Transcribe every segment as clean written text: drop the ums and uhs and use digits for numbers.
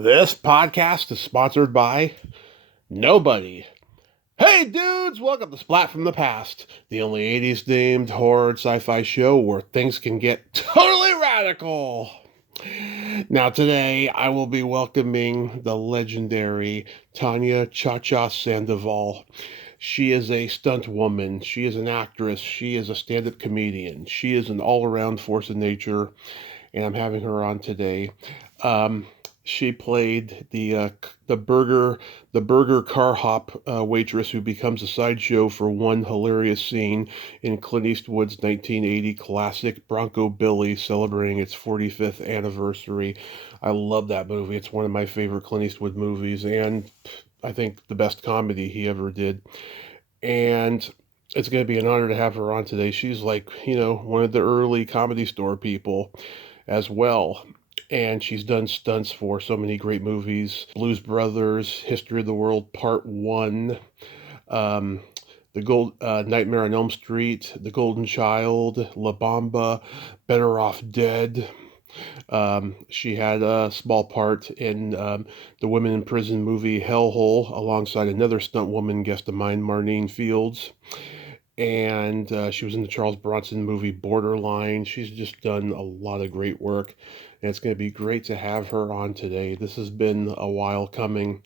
This podcast is sponsored by nobody. Hey dudes, welcome to Splat from the Past, the only 80s themed horror and sci-fi show where things can get totally radical. Now today I will be welcoming the legendary Tanya Cha Cha Sandoval. She is a stunt woman, she is an actress, she is a stand-up comedian, she is an all-around force of nature, and I'm having her on today. She played the burger car hop waitress who becomes a sideshow for one hilarious scene in Clint Eastwood's 1980 classic Bronco Billy, celebrating its 45th anniversary. I love that movie. It's one of my favorite Clint Eastwood movies, and I think the best comedy he ever did. And it's going to be an honor to have her on today. She's like, one of the early Comedy Store people as well. And she's done stunts for so many great movies: Blues Brothers, History of the World Part 1, um, Nightmare on Elm Street, The Golden Child, La Bamba, Better Off Dead. She had a small part in the Women in Prison movie Hellhole alongside another stunt woman guest of mine, Marnine Fields. And she was in the Charles Bronson movie Borderline. She's just done a lot of great work, and it's going to be great to have her on today. This has been a while coming,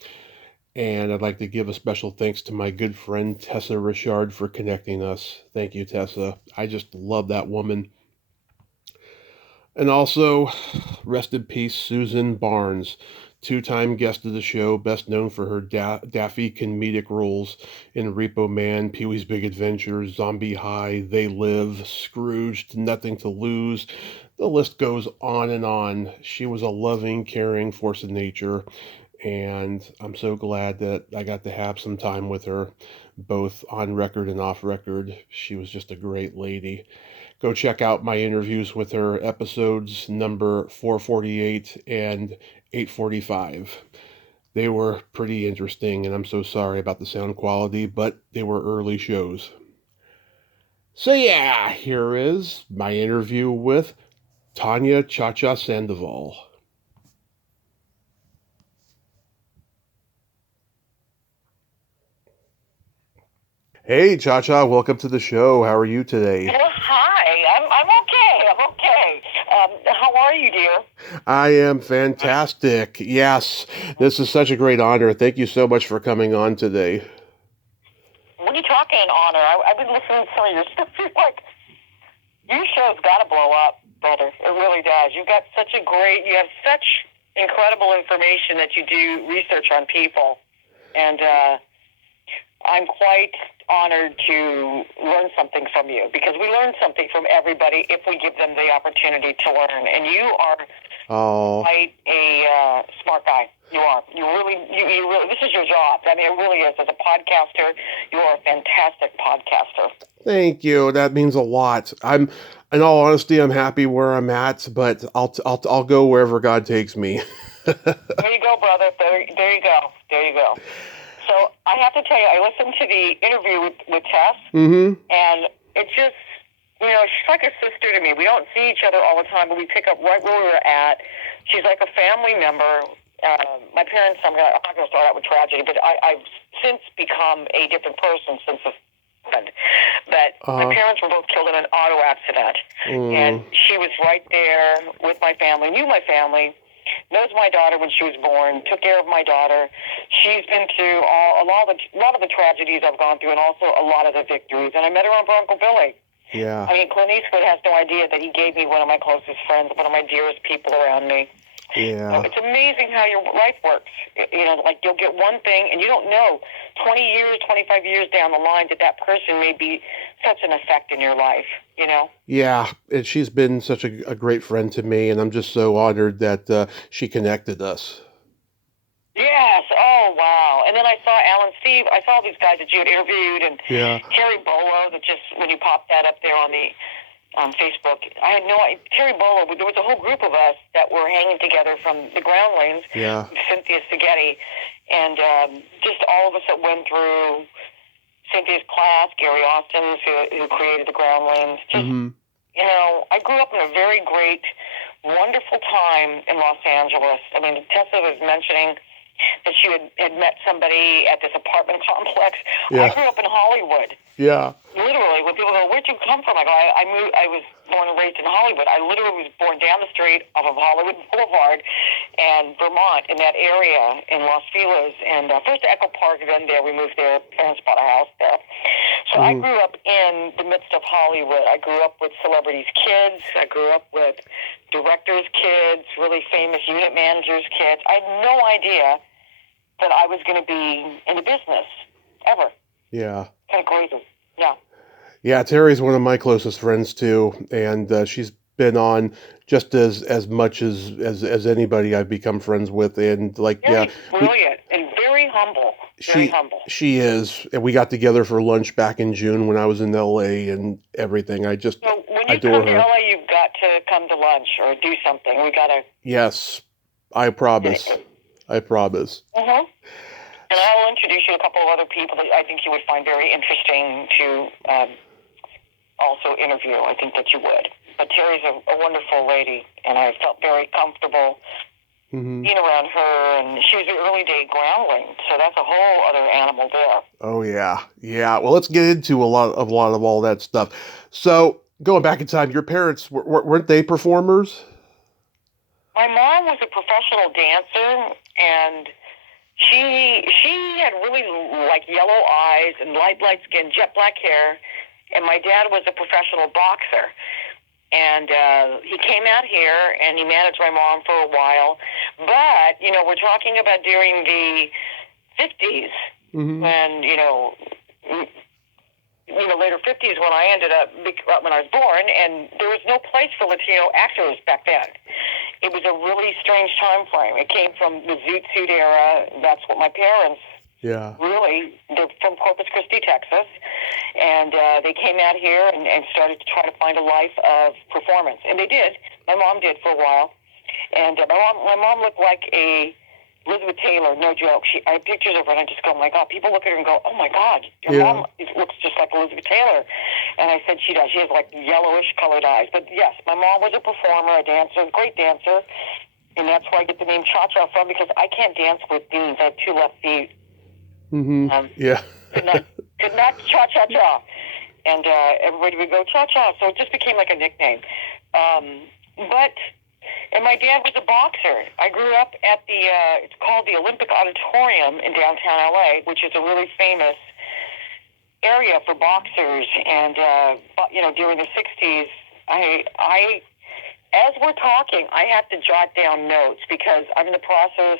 and I'd like to give a special thanks to my good friend Tessa Richard for connecting us. Thank you, Tessa. I just love that woman. And also, rest in peace, Susan Barnes, two-time guest of the show, best known for her daffy comedic roles in Repo Man, Pee-wee's Big Adventure, Zombie High, They Live, Scrooged, Nothing to Lose. The list goes on and on. She was a loving, caring force of nature, and I'm so glad that I got to have some time with her, both on record and off record. She was just a great lady. Go check out my interviews with her, episodes number 448 and 845. They were pretty interesting, and I'm so sorry about the sound quality, but they were early shows. So yeah, here is my interview with Tanya Cha Cha Sandoval. Hey Cha Cha, welcome to the show. How are you today? Well, hi. I'm okay. I'm okay. How are you, dear? I am fantastic. Yes, this is such a great honor. Thank you so much for coming on today. What are you talking in honor? I've been listening to some of your stuff. You're like, your show's got to blow up, brother. It really does. You have such incredible information that you do research on people. And I'm quite honored to learn something from you, because we learn something from everybody if we give them the opportunity to learn. And you are quite a smart guy. You are. You really. This is your job. I mean, it really is. As a podcaster, you are a fantastic podcaster. Thank you. That means a lot. In all honesty, I'm happy where I'm at, but I'll go wherever God takes me. There you go, brother. There you go. There you go. So I have to tell you, I listened to the interview with Tess, and it's just, she's like a sister to me. We don't see each other all the time, but we pick up right where we were at. She's like a family member. My parents, I'm not going to start out with tragedy, but I've since become a different person since this happened. But my parents were both killed in an auto accident, and she was right there with my family, knew my family, knows my daughter when she was born, took care of my daughter. She's been through a lot of the tragedies I've gone through, and also a lot of the victories. And I met her on Bronco Billy. Yeah. I mean, Clint Eastwood has no idea that he gave me one of my closest friends, one of my dearest people around me. Yeah. So it's amazing how your life works. Like you'll get one thing, and you don't know 20 years, 25 years down the line that person may be such an effect in your life, Yeah, and she's been such a great friend to me, and I'm just so honored that she connected us. Yes. Oh, wow. And then I saw Alan Steve. I saw these guys that you had interviewed, and Yeah. Terry Bolo, that just, when you popped that up there on Facebook, I had no idea. Terry Bolo, there was a whole group of us that were hanging together from the Groundlings, Yeah. Cynthia Spaghetti, and just all of us that went through Cynthia's class, Gary Austin, who created the Groundlings. Just, I grew up in a very great wonderful time in Los Angeles. I mean, Tessa was mentioning that she had met somebody at this apartment complex. Yeah. I grew up in Hollywood. Yeah. Literally, when people go, "Where'd you come from?" I go, I was born and raised in Hollywood. I literally was born down the street of Hollywood Boulevard and Vermont, in that area in Los Feliz. And first Echo Park, then there. We moved there. Parents bought a house there. So I grew up in the midst of Hollywood. I grew up with celebrities' kids. I grew up with directors' kids, really famous unit managers' kids. I had no idea that I was going to be in the business, ever. Yeah. Kind of crazy. Yeah. Yeah, Terry's one of my closest friends too, and she's been on just as much as anybody I've become friends with, and like Very brilliant and very humble. Very humble. She is, and we got together for lunch back in June when I was in LA and everything. I just So when you adore come to her. LA, you've got to come to lunch or do something. We got to. Yes, I promise. I promise. Mm-hmm. And I'll introduce you to a couple of other people that I think you would find very interesting to also interview. I think that you would. But Terry's a wonderful lady, and I felt very comfortable being around her. And she was an early day groundling, so that's a whole other animal there. Oh yeah, yeah. Well, let's get into a lot of all that stuff. So going back in time, your parents weren't they performers? My mom was a professional dancer, and she had really like yellow eyes and light skin, jet black hair. And my dad was a professional boxer. And he came out here, and he managed my mom for a while. But, we're talking about during the 50s, when, later 50s when I ended up, when I was born, and there was no place for Latino actors back then. It was a really strange time frame. It came from the Zoot Suit era. That's what my parents really, they're from Corpus Christi, Texas, and they came out here and started to try to find a life of performance, and they did. My mom did for a while, and my mom looked like a Elizabeth Taylor, no joke. I have pictures of her, and I just go, oh my God. People look at her and go, oh my God, your mom looks just like Elizabeth Taylor. And I said, she does. She has like yellowish colored eyes. But yes, my mom was a performer, a dancer, a great dancer, and that's where I get the name Cha Cha from, because I can't dance with beans. I have two left feet. Could not Cha Cha Cha. And everybody would go Cha Cha. So it just became like a nickname. And my dad was a boxer. I grew up at it's called the Olympic Auditorium in downtown LA, which is a really famous area for boxers. And, during the 60s, as we're talking, I have to jot down notes because I'm in the process.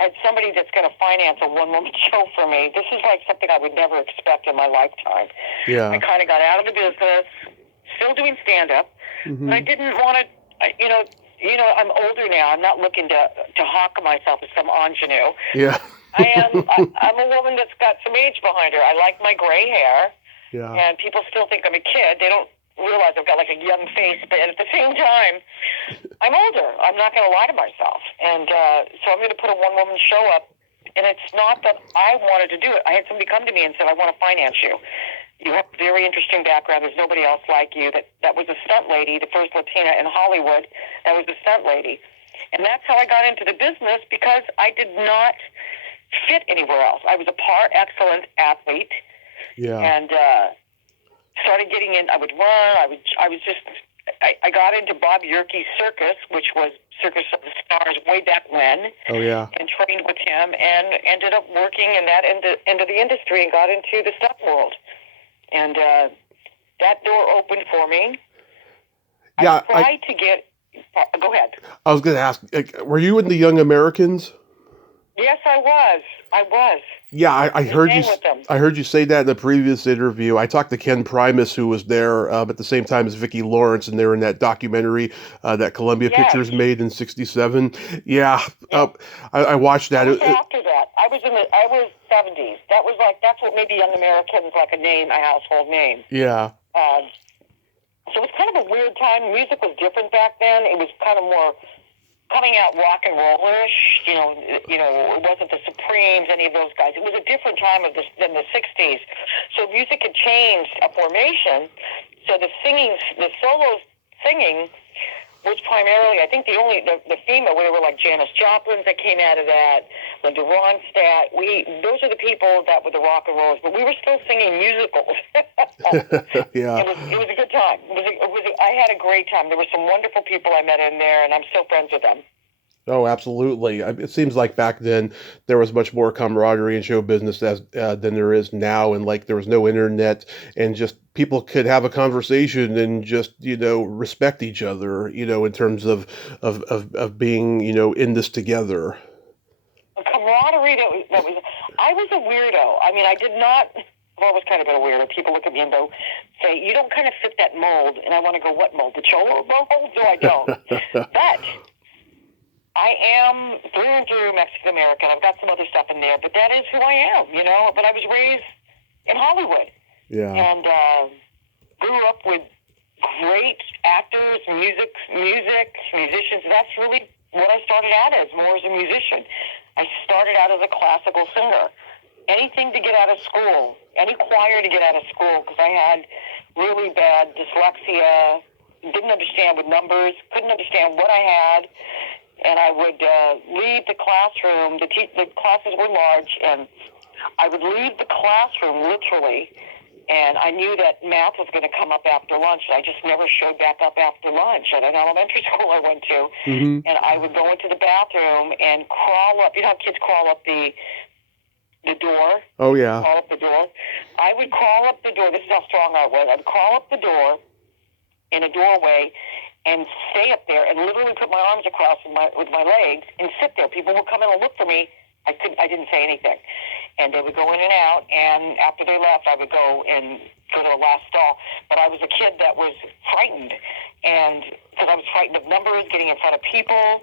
I had somebody that's going to finance a one-woman show for me. This is like something I would never expect in my lifetime. Yeah. I kind of got out of the business, still doing stand-up, but I didn't want to, I'm older now. I'm not looking to hawk myself as some ingenue. Yeah. I'm a woman that's got some age behind her. I like my gray hair. Yeah. And people still think I'm a kid. They don't realize I've got like a young face, but at the same time, I'm older. I'm not going to lie to myself. And so I'm going to put a one-woman show up. And it's not that I wanted to do it. I had somebody come to me and said, I want to finance you. You have a very interesting background. There's nobody else like you. That was a stunt lady, the first Latina in Hollywood. That was a stunt lady. And that's how I got into the business, because I did not fit anywhere else. I was a par excellence athlete. Yeah. And started getting in. I would run. I got into Bob Yerke's circus, which was Circus of the Stars way back when. Oh, yeah. And trained with him, and ended up working in that end of the industry and got into the stunt world. And that door opened for me. Yeah, I tried to get... Go ahead. I was going to ask, were you in the Young Americans? Yes, I was. Yeah, I heard you. I heard you say that in the previous interview. I talked to Ken Primus, who was there at the same time as Vicki Lawrence, and they were in that documentary that Columbia Pictures made in '67. Yeah, I watched that. After that, I was 70s. That's what made the Young Americans like a household name. Yeah. So it was kind of a weird time. Music was different back then. It was kind of more coming out rock and rollish. It wasn't the Supremes, any of those guys. It was a different time than the 60s. So music had changed a formation. So the solo singing was primarily, I think, the female, where there were like Janis Joplins that came out of that, Linda Ronstadt. Those are the people that were the rock and rollers, but we were still singing musicals. Yeah. It was a good time. I had a great time. There were some wonderful people I met in there, and I'm still friends with them. Oh, absolutely. It seems like back then there was much more camaraderie in show business than there is now, and like there was no internet, and just people could have a conversation and just respect each other, in terms of being in this together. A camaraderie that was. I was a weirdo. I mean, I did not. I've always kind of been a weirdo. People look at me and go, say, "You don't kind of fit that mold," and I want to go, "What mold? The Cholo mold?" No, I don't. But I am through and through Mexican American. I've got some other stuff in there, but that is who I am, But I was raised in Hollywood. Yeah. And grew up with great actors, musicians. That's really what I started out as, more as a musician. I started out as a classical singer. Anything to get out of school, any choir to get out of school, because I had really bad dyslexia, didn't understand with numbers, couldn't understand what I had. And I would leave the classroom. The classes were large, and I would leave the classroom literally. And I knew that math was going to come up after lunch. I just never showed back up after lunch at an elementary school I went to. Mm-hmm. And I would go into the bathroom and crawl up. You know how kids crawl up the door? Oh, yeah. Crawl up the door. I would crawl up the door. This is how strong I was. I'd crawl up the door in a doorway and stay up there and literally put my arms across with my legs and sit there. People would come in and look for me. I didn't say anything. And they would go in and out, and after they left, I would go to the last stall. But I was a kid that was frightened, and because I was frightened of numbers, getting in front of people,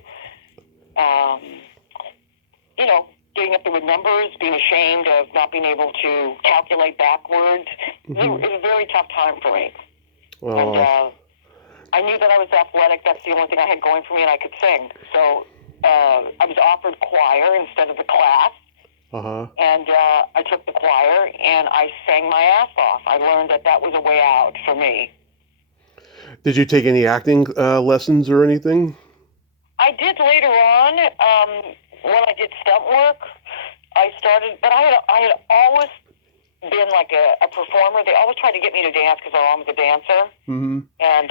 getting up there with numbers, being ashamed of not being able to calculate backwards. Mm-hmm. It was a very tough time for me. Oh. And I knew that I was athletic. That's the only thing I had going for me, and I could sing. So I was offered choir instead of the class. Uh-huh. And I took the choir, and I sang my ass off. I learned that was a way out for me. Did you take any acting lessons or anything? I did later on. When I did stunt work, I started, but I had always been like a performer. They always tried to get me to dance because my mom was a dancer. Mm-hmm. And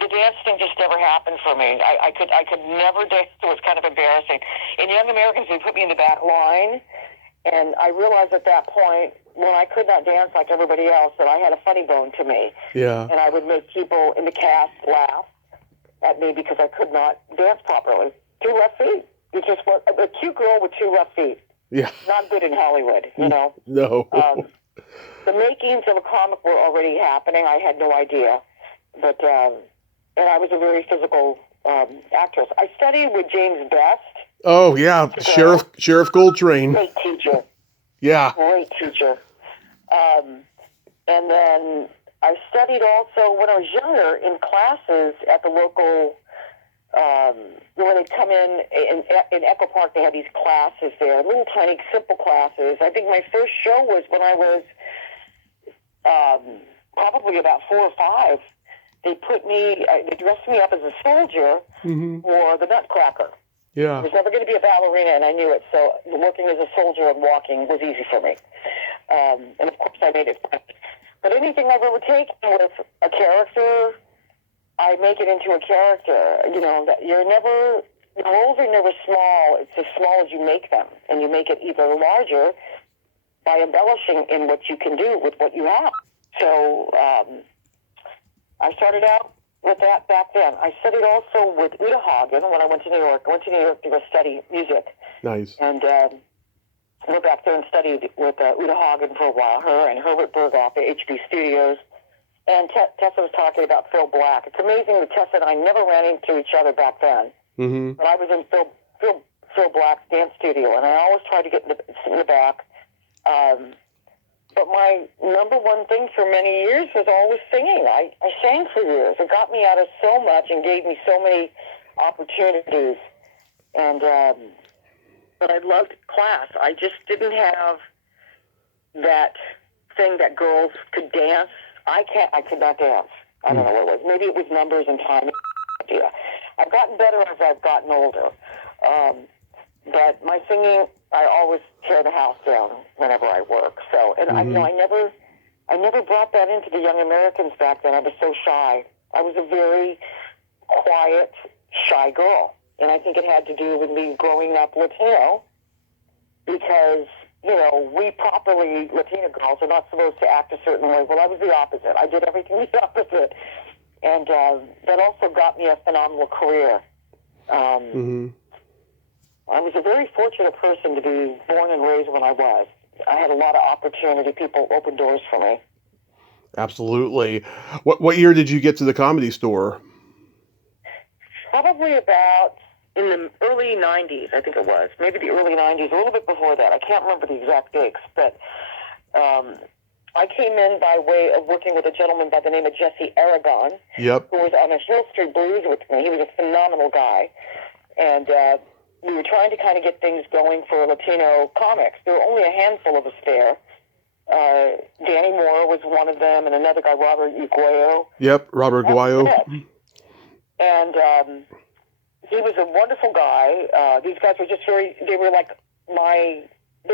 the dance thing just never happened for me. I could never dance. It was kind of embarrassing. In Young Americans, they put me in the back line, and I realized at that point, when I could not dance like everybody else, that I had a funny bone to me. Yeah. And I would make people in the cast laugh at me because I could not dance properly. 2 left feet. It's just a cute girl with 2 left feet. Yeah. Not good in Hollywood, No. The makings of a comic were already happening. I had no idea. But, and I was a very physical actress. I studied with James Best. Oh, yeah. Sheriff Goldtrain. Great teacher. Yeah. Great teacher. And then I studied also when I was younger in classes at the local, when they'd come in Echo Park, they had these classes there, little tiny, simple classes. I think my first show was when I was probably about 4 or 5. They dressed me up as a soldier for the Nutcracker. Yeah. I was never going to be a ballerina, and I knew it, so working as a soldier and walking was easy for me. And, of course, I made it fun. But anything I've ever taken with a character, I make it into a character. That the roles are never small. It's as small as you make them, and you make it even larger by embellishing in what you can do with what you have. So I started out with that back then. I studied also with Uta Hagen when I went to New York. I went to New York to go study music. Nice. And went back there and studied with Uta Hagen for a while, her and Herbert Berghoff at HB Studios. And Tessa was talking about Phil Black. It's amazing that Tessa and I never ran into each other back then. Mm-hmm. But I was in Phil Black's dance studio, and I always tried to get in the back. But my number one thing for many years was always singing. I sang for years. It got me out of so much and gave me so many opportunities. And but I loved class. I just didn't have that thing that girls could dance. I could not dance. I don't know what it was. Maybe it was numbers and timing. idea. I've gotten better as I've gotten older. But my singing, I always tear the house down whenever I work. So, and I never brought that into the Young Americans back then. I was so shy. I was a very quiet, shy girl. And I think it had to do with me growing up Latino because, we properly Latina girls are not supposed to act a certain way. Well, I was the opposite. I did everything the opposite. And that also got me a phenomenal career. I was a very fortunate person to be born and raised when I was. I had a lot of opportunity. People opened doors for me. Absolutely. What year did you get to the Comedy Store? Probably about in the early 90s, I think it was. Maybe the early 90s, a little bit before that. I can't remember the exact dates, but I came in by way of working with a gentleman by the name of Jesse Aragon, Yep. who was on a Hill Street Blues with me. He was a phenomenal guy. And we were trying to kind of get things going for Latino comics. There were only a handful of us there. Danny Moore was one of them, and another guy, Robert Uguayo. Yep, Robert Guayo. And he was a wonderful guy. These guys were just they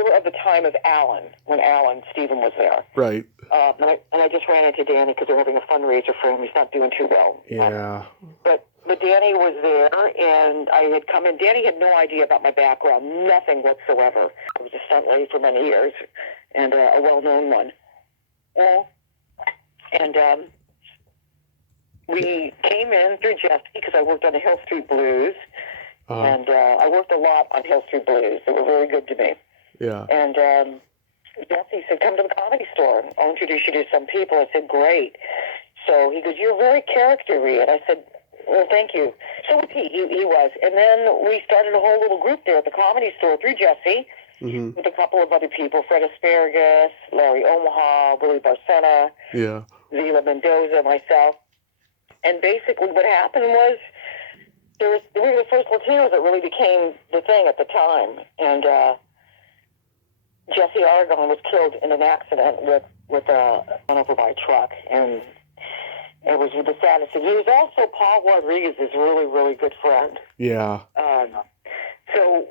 were of the time of Alan, when Alan Stephen was there. Right. And I just ran into Danny because they're having a fundraiser for him. He's not doing too well. Yeah. But Danny was there, and I had come in. Danny had no idea about my background, nothing whatsoever. I was a stunt lady for many years, and a well-known one. And we came in through Jesse because I worked on the Hill Street Blues, and I worked a lot on Hill Street Blues. They were very good to me. Yeah. And Jesse said, come to the Comedy Store. I'll introduce you to some people. I said, great. So he goes, you're very character-y. And I said, well, thank you. So was he. He was. And then we started a whole little group there at the Comedy Store through Jesse with a couple of other people, Fred Asparagus, Larry Omaha, Willie Barcena, Vila Mendoza, myself. And basically what happened was we were the first Latinos that really became the thing at the time. And Jesse Aragon was killed in an accident with run over by a truck. And it was the saddest thing. He was also Paul Rodriguez's really, really good friend. Yeah. So,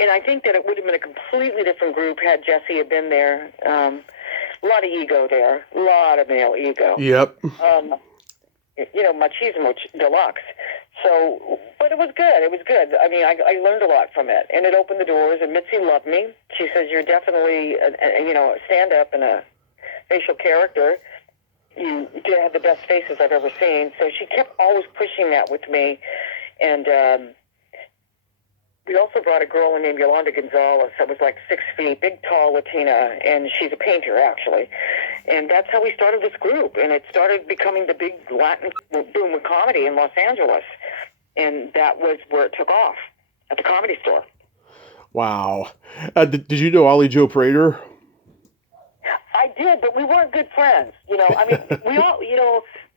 and I think that it would have been a completely different group had Jesse had been there. A lot of ego there. A lot of male ego. Yep. Machismo deluxe. So, but it was good. It was good. I mean, I learned a lot from it. And it opened the doors, and Mitzi loved me. She says, you're definitely, a stand-up and a facial character. You have the best faces I've ever seen. So she kept always pushing that with me. And we also brought a girl named Yolanda Gonzalez that was like 6 feet, big, tall Latina, and she's a painter, actually. And that's how we started this group. And it started becoming the big Latin boom of comedy in Los Angeles. And that was where it took off, at the Comedy Store. Wow. Did you know Ollie Joe Prater? I did, but we weren't good friends. I mean, we all,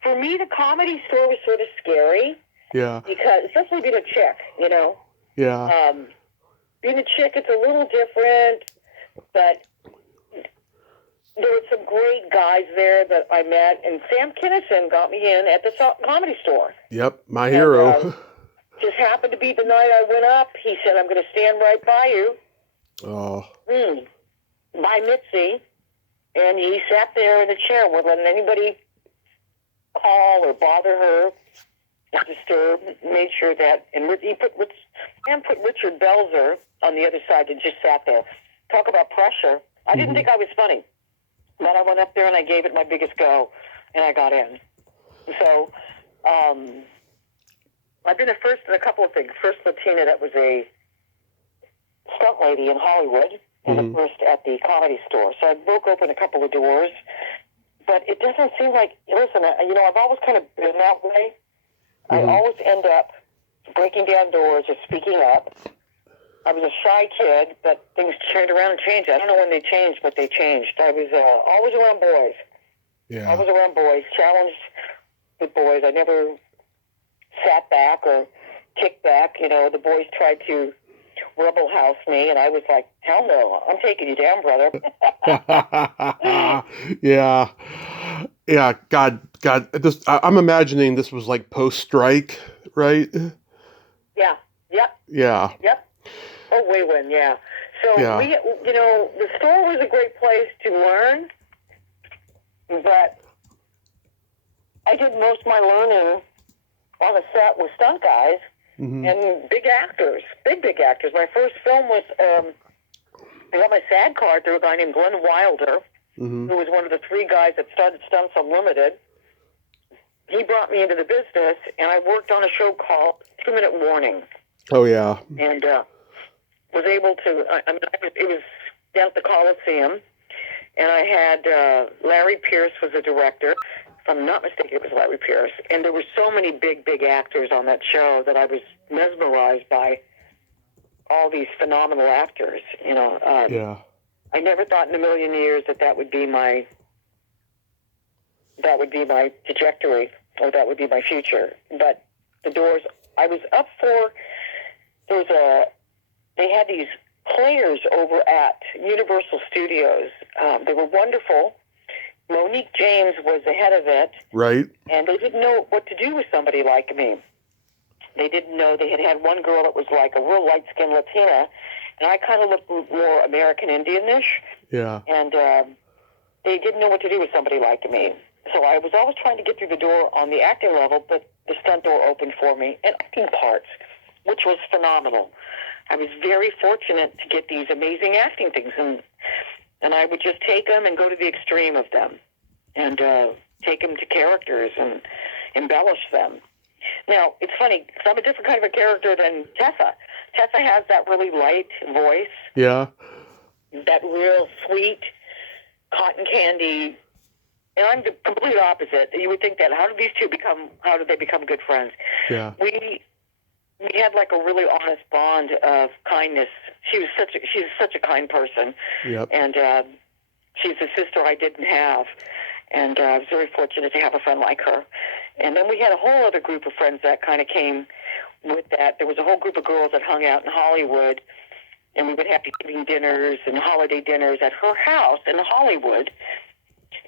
for me, the Comedy Store was sort of scary. Yeah. Because, especially being a chick, Yeah. Being a chick, it's a little different, but there were some great guys there that I met, and Sam Kinison got me in at the Comedy Store. Yep, my hero. Just happened to be the night I went up. He said, I'm going to stand right by you. Oh. By Mitzi. And he sat there in the chair, wouldn't let anybody call or bother her, disturb, made sure that, and Sam put Richard Belzer on the other side and just sat there. Talk about pressure. I didn't think I was funny, but I went up there and I gave it my biggest go, and I got in. So, I've been a couple of things. First Latina that was a stunt lady in Hollywood, and the first at the Comedy Store. So I broke open a couple of doors, but it doesn't seem like, listen, I've always kind of been that way. I always end up breaking down doors or speaking up. I was a shy kid, but things turned around and changed. I don't know when they changed, but they changed. I was always around boys. Yeah. Always around boys, challenged with boys. I never sat back or kicked back. The boys tried to rebel house me, and I was like, hell no, I'm taking you down, brother. Yeah. Yeah, God, I'm imagining this was like post-strike, right? Yeah. Yep. Yeah, Yep. Oh, we win. Yeah. So yeah. the store was a great place to learn, but I did most of my learning on a set with stunt guys Hmm. and big actors, big actors. My first film was I got my SAG card through a guy named Glenn Wilder, Hmm. who was one of the three guys that started Stunts Unlimited. He brought me into the business, and I worked on a show called 2 Minute Warning, Oh yeah. and was able to. It was down at the Coliseum, and I had Larry Pierce was the director. If I'm not mistaken, it was Larry Pierce, and there were so many big actors on that show that I was mesmerized by all these phenomenal actors. Yeah. I never thought in a million years that would be my trajectory, or that would be my future. But the doors I was up for, they had these players over at Universal Studios. They were wonderful. Monique James was the head of it, Right. and they didn't know what to do with somebody like me. They didn't know. They had one girl that was like a real light-skinned Latina, and I kind of looked more American Indian-ish, Yeah. and they didn't know what to do with somebody like me. So I was always trying to get through the door on the acting level, but the stunt door opened for me, and acting parts, which was phenomenal. I was very fortunate to get these amazing acting things, and I would just take them and go to the extreme of them, and take them to characters and embellish them. Now, it's funny, because I'm a different kind of a character than Tessa. Tessa has that really light voice, Yeah. that real sweet cotton candy, and I'm the complete opposite. You would think that how did they become good friends? Yeah. We had like a really honest bond of kindness. She's such a kind person, Yep. and she's a sister I didn't have, and I was very fortunate to have a friend like her. And then we had a whole other group of friends that kind of came with that. There was a whole group of girls that hung out in Hollywood, and we would have Thanksgiving dinners and holiday dinners at her house in Hollywood.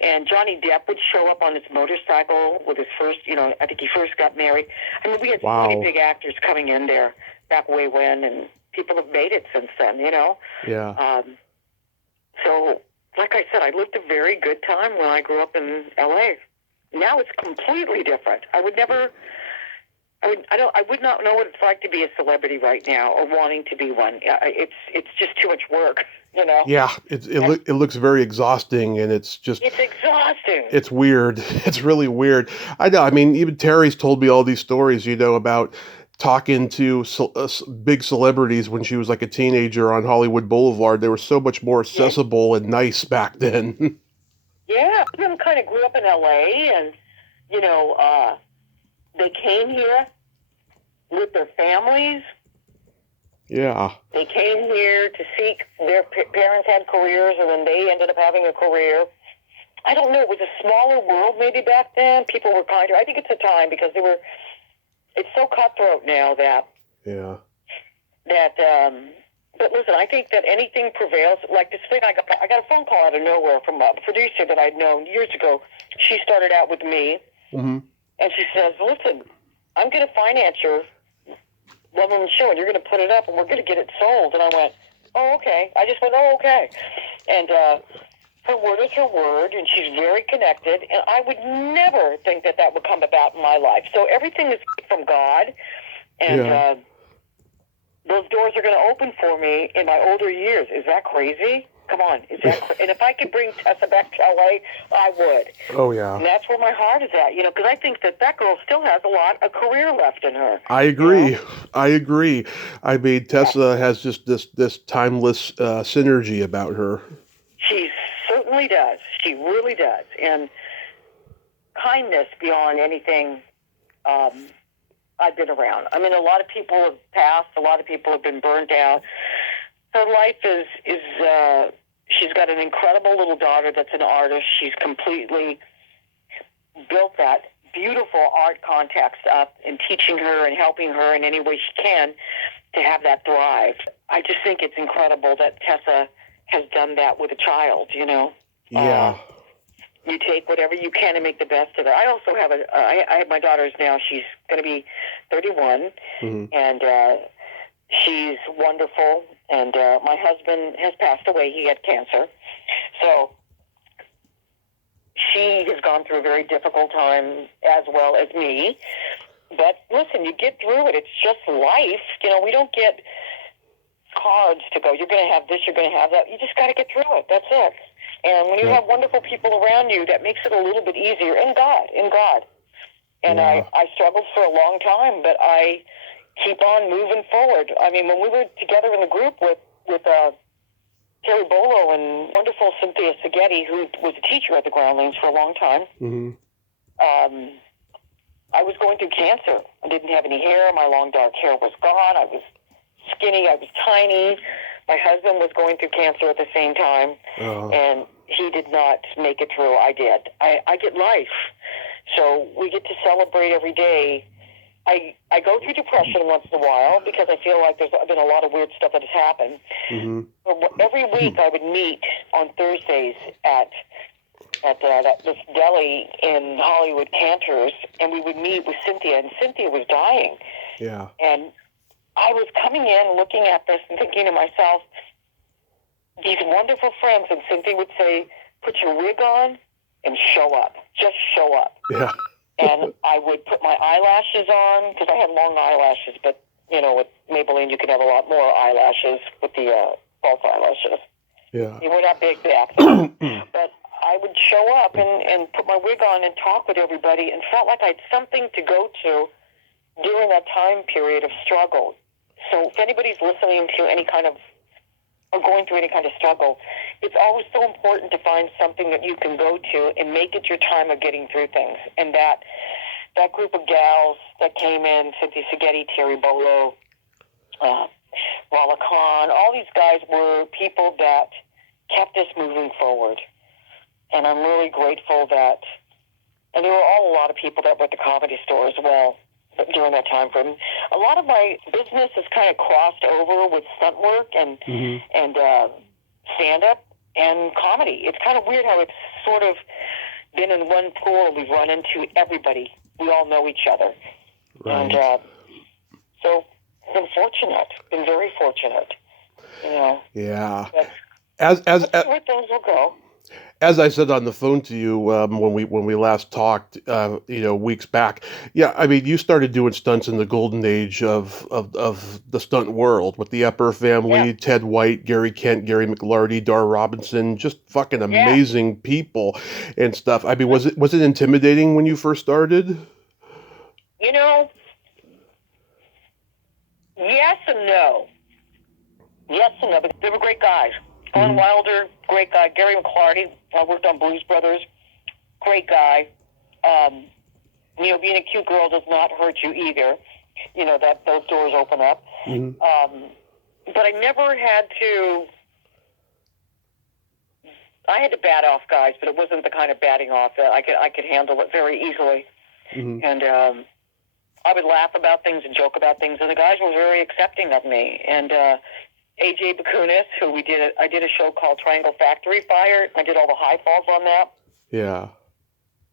And Johnny Depp would show up on his motorcycle with his first, I think he first got married. I mean, we had so many big actors coming in there back way when, and people have made it since then, Yeah. So, like I said, I lived a very good time when I grew up in L.A. Now it's completely different. I would not know what it's like to be a celebrity right now, or wanting to be one. It's just too much work, Yeah. It looks very exhausting, and it's exhausting. It's weird. It's really weird. I know. I mean, even Terry's told me all these stories, about talking to big celebrities when she was like a teenager on Hollywood Boulevard. They were so much more accessible and nice back then. Yeah, I kind of grew up in L.A., and they came here with their families. Yeah. They came here to seek. Their parents had careers, and then they ended up having a career. I don't know. It was a smaller world maybe back then. People were kinder. I think it's a time because it's so cutthroat now that. Yeah. But listen, I think that anything prevails. Like this thing, I got a phone call out of nowhere from a producer that I'd known years ago. She started out with me, Mm-hmm. and she says, "Listen, I'm going to finance your one-woman show, and you're going to put it up, and we're going to get it sold." And I went, "Oh, okay." I just went, "Oh, okay." And her word is her word, and she's very connected. And I would never think that would come about in my life. So everything is from God, and those doors are going to open for me in my older years. Is that crazy? Come on. And if I could bring Tessa back to L.A., I would. Oh, yeah. And that's where my heart is at, because I think that girl still has a lot of career left in her. I agree. I agree. I mean, Tessa has just this timeless synergy about her. She certainly does. She really does. And kindness beyond anything I've been around. I mean, a lot of people have passed. A lot of people have been burnt out. Her life is she's got an incredible little daughter that's an artist. She's completely built that beautiful art context up and teaching her and helping her in any way she can to have that thrive. I just think it's incredible that Tessa has done that with a child, Yeah. you take whatever you can and make the best of it. I also have I have my daughter's now. She's going to be 31, and she's wonderful. And my husband has passed away. He had cancer. So she has gone through a very difficult time as well as me. But listen, you get through it. It's just life. You know, we don't get cards to go, you're going to have this, you're going to have that. You just got to get through it. That's it. And when you have wonderful people around you, that makes it a little bit easier. In God. And I struggled for a long time, but I keep on moving forward. I mean, when we were together in the group with Terry Bolo and wonderful Cynthia Seghetti, who was a teacher at the Groundlings for a long time, I was going through cancer. I didn't have any hair. My long dark hair was gone. I was skinny. I was tiny. My husband was going through cancer at the same time, and he did not make it through. I did. I get life. So we get to celebrate every day. I go through depression once in a while because I feel like there's been a lot of weird stuff that has happened. But every week I would meet on Thursdays at this deli in Hollywood, Cantor's, and we would meet with Cynthia, and Cynthia was dying. Yeah. And I was coming in, looking at this, and thinking to myself, these wonderful friends, and Cynthia would say, put your wig on and show up. Just show up. Yeah. And I would put my eyelashes on, because I had long eyelashes, but, you know, with Maybelline, you could have a lot more eyelashes with the false eyelashes. Yeah. They were not big back then. But I would show up and put my wig on and talk with everybody and felt like I had something to go to during that time period of struggle. So if anybody's listening to any kind of, or going through any kind of struggle, it's always so important to find something that you can go to and make it your time of getting through things. And that group of gals that came in, Cynthia Seghetti, Terry Bolo, Walla Khan, all these guys were people that kept us moving forward. And I'm really grateful that, and there were a lot of people that were at the Comedy Store as well during that time frame. A lot of my business has kind of crossed over with stunt work and stand-up and comedy. It's kind of weird how it's sort of been in one pool. We've run into everybody. We all know each other. Right. And so been fortunate, been very fortunate. You know. Yeah. As where things will go. As I said on the phone to you when we last talked, weeks back, yeah, I mean, you started doing stunts in the golden age of the stunt world with the Epper family, Ted White, Gary Kent, Gary McLarty, Dar Robinson, just fucking amazing people and stuff. I mean, was it intimidating when you first started? You know, yes and no. Yes and no, but they were great guys. Glenn Wilder, great guy. Gary McLarty, I worked on Blues Brothers, great guy. Being a cute girl does not hurt you either. You know, that those doors open up. But I never had to... I had to bat off guys, but it wasn't the kind of batting off that I could handle it very easily. And I would laugh about things and joke about things, and the guys were very accepting of me. And AJ Bakunis, who I did a show called Triangle Factory Fire. I did all the high falls on that. Yeah.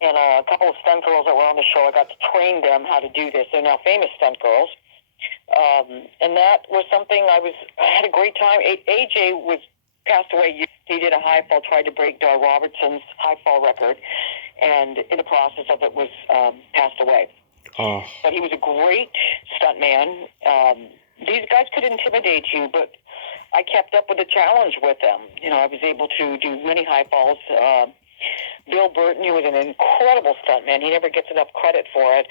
And a couple of stunt girls that were on the show, I got to train them how to do this. They're now famous stunt girls. And that was something I had a great time. AJ passed away. He did a high fall, tried to break Dar Robertson's high fall record, and in the process of it was passed away. Oh. But he was a great stuntman. These guys could intimidate you, but I kept up with the challenge with them. You know, I was able to do many high falls. Bill Burton, he was an incredible stuntman. He never gets enough credit for it.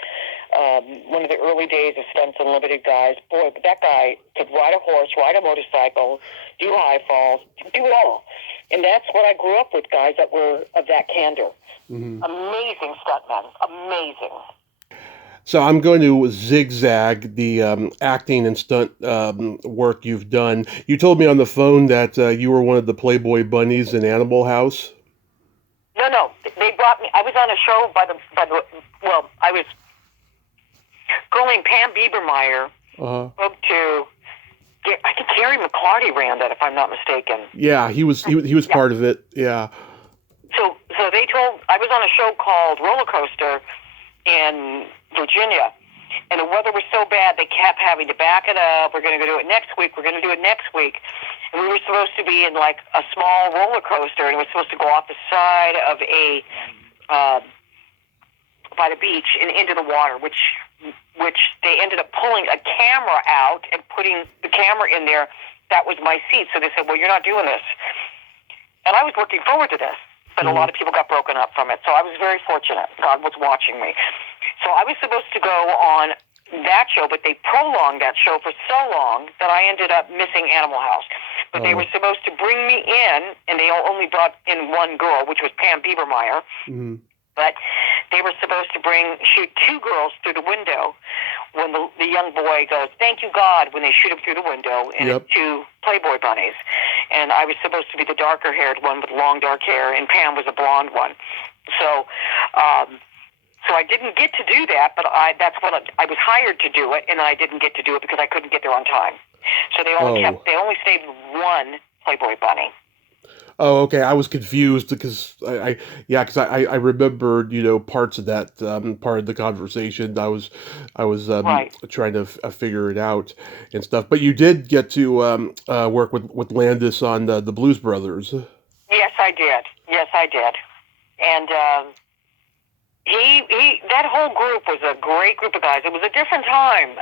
One of the early days of Stunts Unlimited guys. Boy, that guy could ride a horse, ride a motorcycle, do high falls, do it all. And that's what I grew up with, guys that were of that candor. Amazing stuntmen. Amazing. So I'm going to zigzag the acting and stunt work you've done. You told me on the phone that you were one of the Playboy bunnies in Animal House. No. They brought me. I was on a show I was going. Pam Biebermeyer spoke to. I think Gary McLarty ran that, if I'm not mistaken. Yeah, he was part of it. Yeah. So So I was on a show called Roller Coaster in Virginia, and the weather was so bad they kept having to back it up. We're going to do it next week. We're going to do it next week. And we were supposed to be in like a small roller coaster, and it was supposed to go off the side of by the beach and into the water, which they ended up pulling a camera out and putting the camera in there. That was my seat. So they said, well, you're not doing this. And I was looking forward to this, but a lot of people got broken up from it. So I was very fortunate. God was watching me. So I was supposed to go on that show, but they prolonged that show for so long that I ended up missing Animal House. But they were supposed to bring me in, and they only brought in one girl, which was Pam Biebermeyer. Mm-hmm. But they were supposed to shoot two girls through the window when the young boy goes, thank you, God, when they shoot him through the window, and it's two Playboy bunnies. And I was supposed to be the darker-haired one with long, dark hair, and Pam was a blonde one. So I didn't get to do that, but that's what I was hired to do it, and I didn't get to do it because I couldn't get there on time. So they only stayed with one Playboy bunny. Oh, okay. I was confused because I remembered, parts of that part of the conversation. I was Right. trying to figure it out and stuff. But you did get to work with Landis on the Blues Brothers. Yes, I did. And he that whole group was a great group of guys. It was a different time.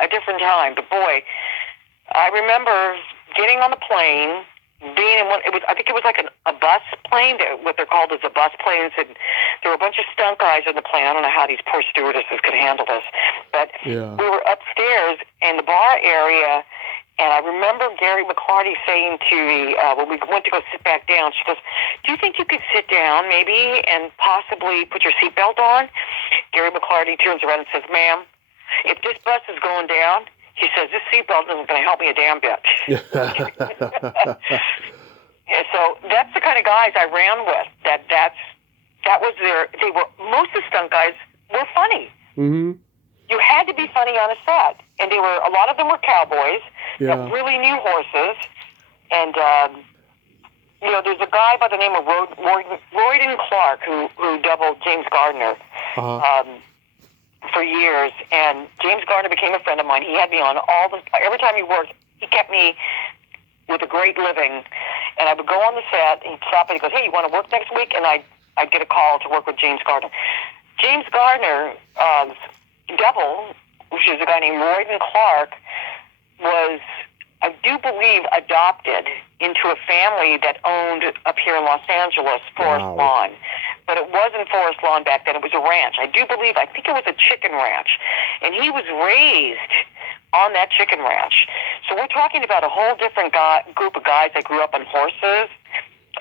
But boy, I remember getting on the plane, being in one. I think it was like a bus plane. What they're called is a bus planes, and there were a bunch of stunt guys in the plane. I don't know how these poor stewardesses could handle this, but we were upstairs in the bar area, and I remember Gary McClarty saying to me when we went to go sit back down, she goes, "Do you think you could sit down, maybe, and possibly put your seatbelt on?" Gary McClarty turns around and says, "Ma'am, if this bus is going down," he says, "this seatbelt isn't going to help me a damn bit." And so that's the kind of guys I ran with. That was most of the stunt guys were funny. Mm-hmm. You had to be funny on a set, and a lot of them were cowboys that really knew horses. And there's a guy by the name of Royden Clark who doubled James Gardner. For years, and James Gardner became a friend of mine. He had me on every time he worked, he kept me with a great living, and I would go on the set, and he'd stop and he goes, "Hey, you want to work next week?" And I'd get a call to work with James Gardner. James Gardner, double, which is a guy named Royden Clark, was, I do believe, adopted into a family that owned up here in Los Angeles, Forest Lawn. But it wasn't Forest Lawn back then. It was a ranch. I think it was a chicken ranch. And he was raised on that chicken ranch. So we're talking about a whole different group of guys that grew up on horses,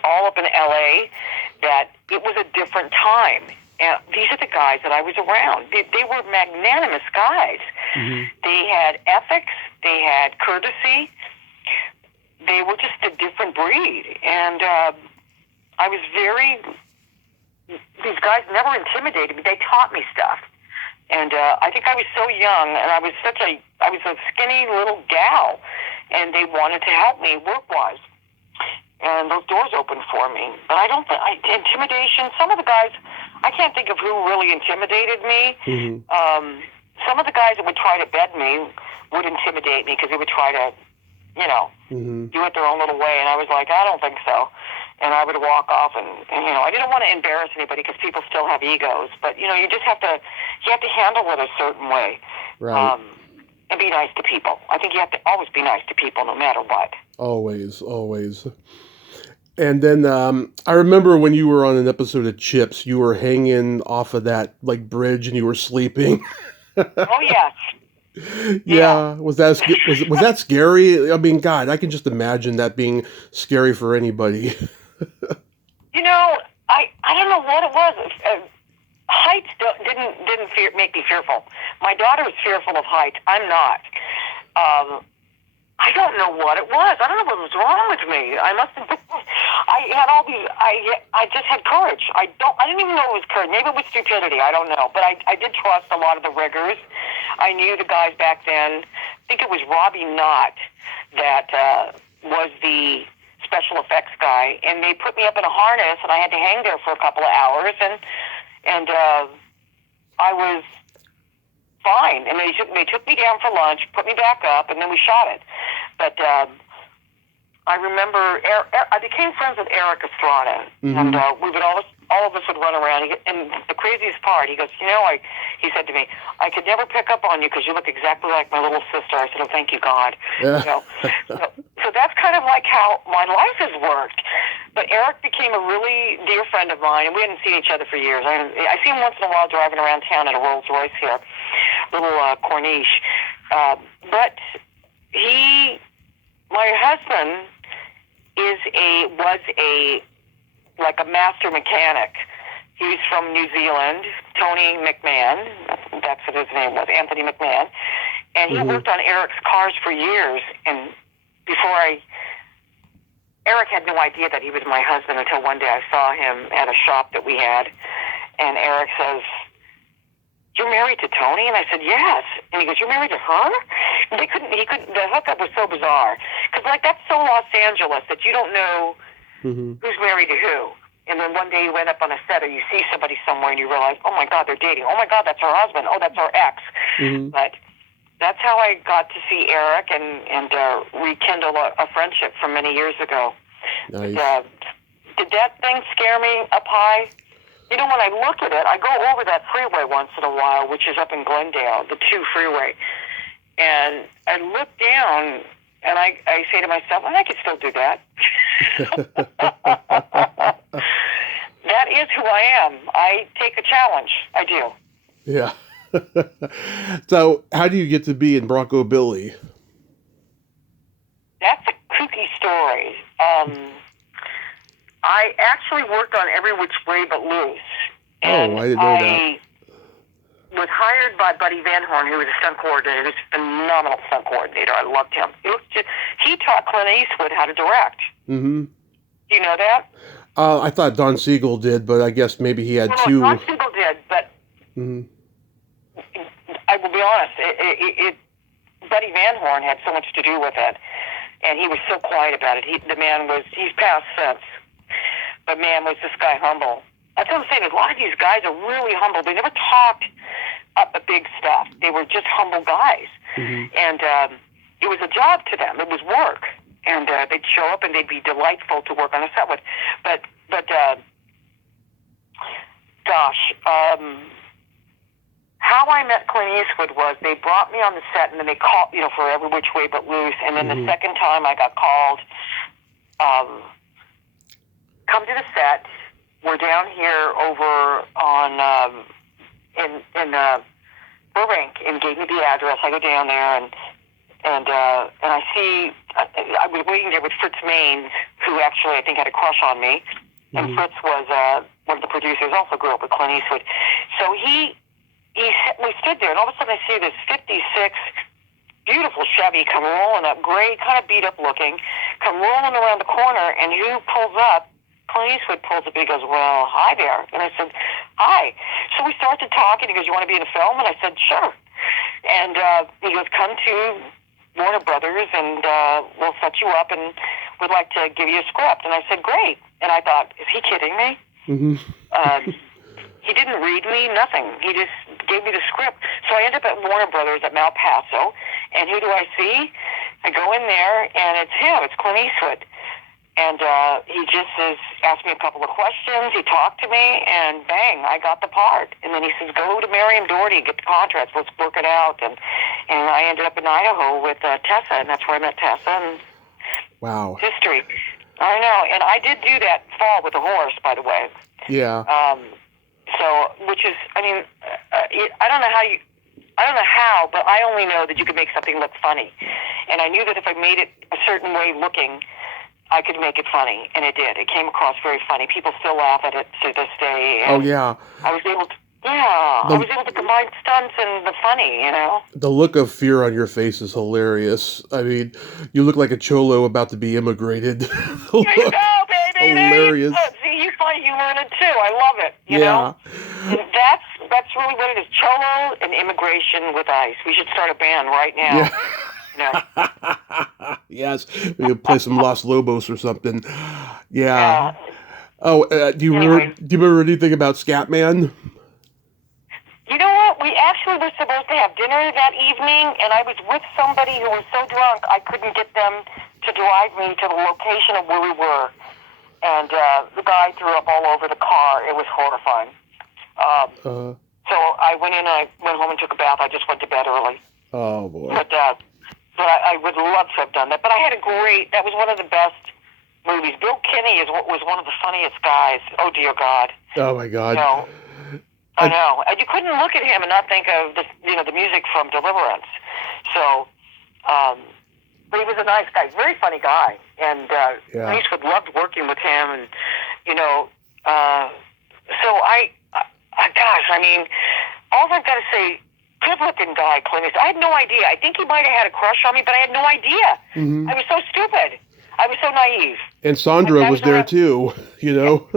all up in L.A., that it was a different time. And these are the guys that I was around. They were magnanimous guys. Mm-hmm. They had ethics. They had courtesy. They were just a different breed. And I was these guys never intimidated me. They taught me stuff. And I think I was so young, and I was a skinny little gal, and they wanted to help me work-wise. And those doors opened for me. But I don't think, intimidation, some of the guys, I can't think of who really intimidated me. Mm-hmm. Some of the guys that would try to bed me would intimidate me because they would try to, do it their own little way. And I was like, I don't think so. And I would walk off, and I didn't want to embarrass anybody because people still have egos. But, you just have to handle it a certain way. Right. And be nice to people. I think you have to always be nice to people no matter what. Always. And then I remember when you were on an episode of Chips, you were hanging off of that bridge and you were sleeping. Oh, yes. Yeah. Was that scary? I mean, God, I can just imagine that being scary for anybody. I don't know what it was. Heights didn't make me fearful. My daughter is fearful of heights. I'm not. I don't know what it was. I don't know what was wrong with me. I must have been, I had all these, I just had courage. I didn't even know it was courage. Maybe it was stupidity. I don't know. But I did trust a lot of the riggers. I knew the guys back then. I think it was Robbie Knott that was the special effects guy, and they put me up in a harness, and I had to hang there for a couple of hours, and I was fine. And they took me down for lunch, put me back up, and then we shot it. But I remember I became friends with Eric Estrada, and we would all of us would run around. And the craziest part, he goes, he said to me, I could never pick up on you because you look exactly like my little sister. I said, oh, thank you, God. So that's kind of like how my life has worked. But Eric became a really dear friend of mine, and we hadn't seen each other for years. I see him once in a while driving around town in a Rolls Royce here, little Corniche. But my husband was a master mechanic. He's from New Zealand, Tony McMahon. That's what his name was, Anthony McMahon. And he worked on Eric's cars for years. And Eric had no idea that he was my husband until one day I saw him at a shop that we had. And Eric says, you're married to Tony? And I said, yes. And he goes, you're married to her? And the hookup was so bizarre. Because, that's so Los Angeles that you don't know who's married to who. And then one day you went up on a set or you see somebody somewhere and you realize, oh, my God, they're dating. Oh, my God, that's her husband. Oh, that's her ex. But that's how I got to see Eric and rekindle a friendship from many years ago. Nice. Did that thing scare me up high? When I look at it, I go over that freeway once in a while, which is up in Glendale, the 2 freeway. And I look down, and I say to myself, I could still do that. That is who I am. I take a challenge. I do. Yeah. So, how do you get to be in Bronco Billy? That's a kooky story. I actually worked on Every Which Way But Loose. And I didn't know that. Was hired by Buddy Van Horn, who was a stunt coordinator. He was a phenomenal stunt coordinator. I loved him. He taught Clint Eastwood how to direct. Do you know that? I thought Don Siegel did, but I guess maybe he had two. Don Siegel did, but I will be honest. Buddy Van Horn had so much to do with it, and he was so quiet about it. He's passed since, but man, was this guy humble. That's what I'm saying. A lot of these guys are really humble. They never talked up the big stuff. They were just humble guys. And it was a job to them. It was work. And they'd show up and they'd be delightful to work on a set with. But how I met Clint Eastwood was they brought me on the set and then they called, for Every Which Way But Loose. And then the second time I got called, come to the set. We're down here over on in Burbank, and gave me the address. I go down there and I see I was waiting there with Fritz Maines, who actually I think had a crush on me, and Fritz was one of the producers, also grew up with Clint Eastwood. So we stood there, and all of a sudden I see this '56 beautiful Chevy come rolling up, gray, kind of beat up looking, come rolling around the corner, and who pulls up? Clint Eastwood pulls up and he goes, well, hi there. And I said, hi. So we started talking. He goes, you want to be in a film? And I said, sure. And he goes, come to Warner Brothers and we'll set you up and we'd like to give you a script. And I said, great. And I thought, is he kidding me? He didn't read me, nothing. He just gave me the script. So I end up at Warner Brothers at Malpaso. And who do I see? I go in there and it's him. It's Clint Eastwood. And he just asked me a couple of questions. He talked to me, and bang, I got the part. And then he says, go to Merriam Doherty, get the contracts, let's work it out. And I ended up in Idaho with Tessa, and that's where I met Tessa. And wow. History. I know. And I did do that fall with a horse, by the way. Yeah. Which is, I don't know how, but I only know that you can make something look funny. And I knew that if I made it a certain way looking, I could make it funny, and it did. It came across very funny. People still laugh at it to this day. Oh, yeah. I was able to combine stunts and the funny, The look of fear on your face is hilarious. I mean, you look like a cholo about to be immigrated. There you go, baby. Hilarious. See, you find humor in it, too. I love it, you know? And that's really what it is. Cholo and immigration with ice. We should start a band right now. Yeah. Yes, we could play some Los Lobos or something. Yeah. Yeah. Oh, Anyway, do you remember anything about Scatman? you know what? We actually were supposed to have dinner that evening, and I was with somebody who was so drunk I couldn't get them to drive me to the location of where we were. And the guy threw up all over the car. It was horrifying. So I went in, I went home and took a bath. I just went to bed early. Oh boy. But I would love to have done that. But I had that was one of the best movies. Bill Kinney was one of the funniest guys. Oh, dear God. Oh my God. You know, I know. You couldn't look at him and not think of the music from Deliverance. So, but he was a nice guy, very funny guy, and Eastwood loved working with him. And so gosh, I mean, all I've got to say, good-looking guy, Clint Eastwood. I had no idea. I think he might have had a crush on me, but I had no idea. Mm-hmm. I was so stupid. I was so naive. And Sandra was there too, you know.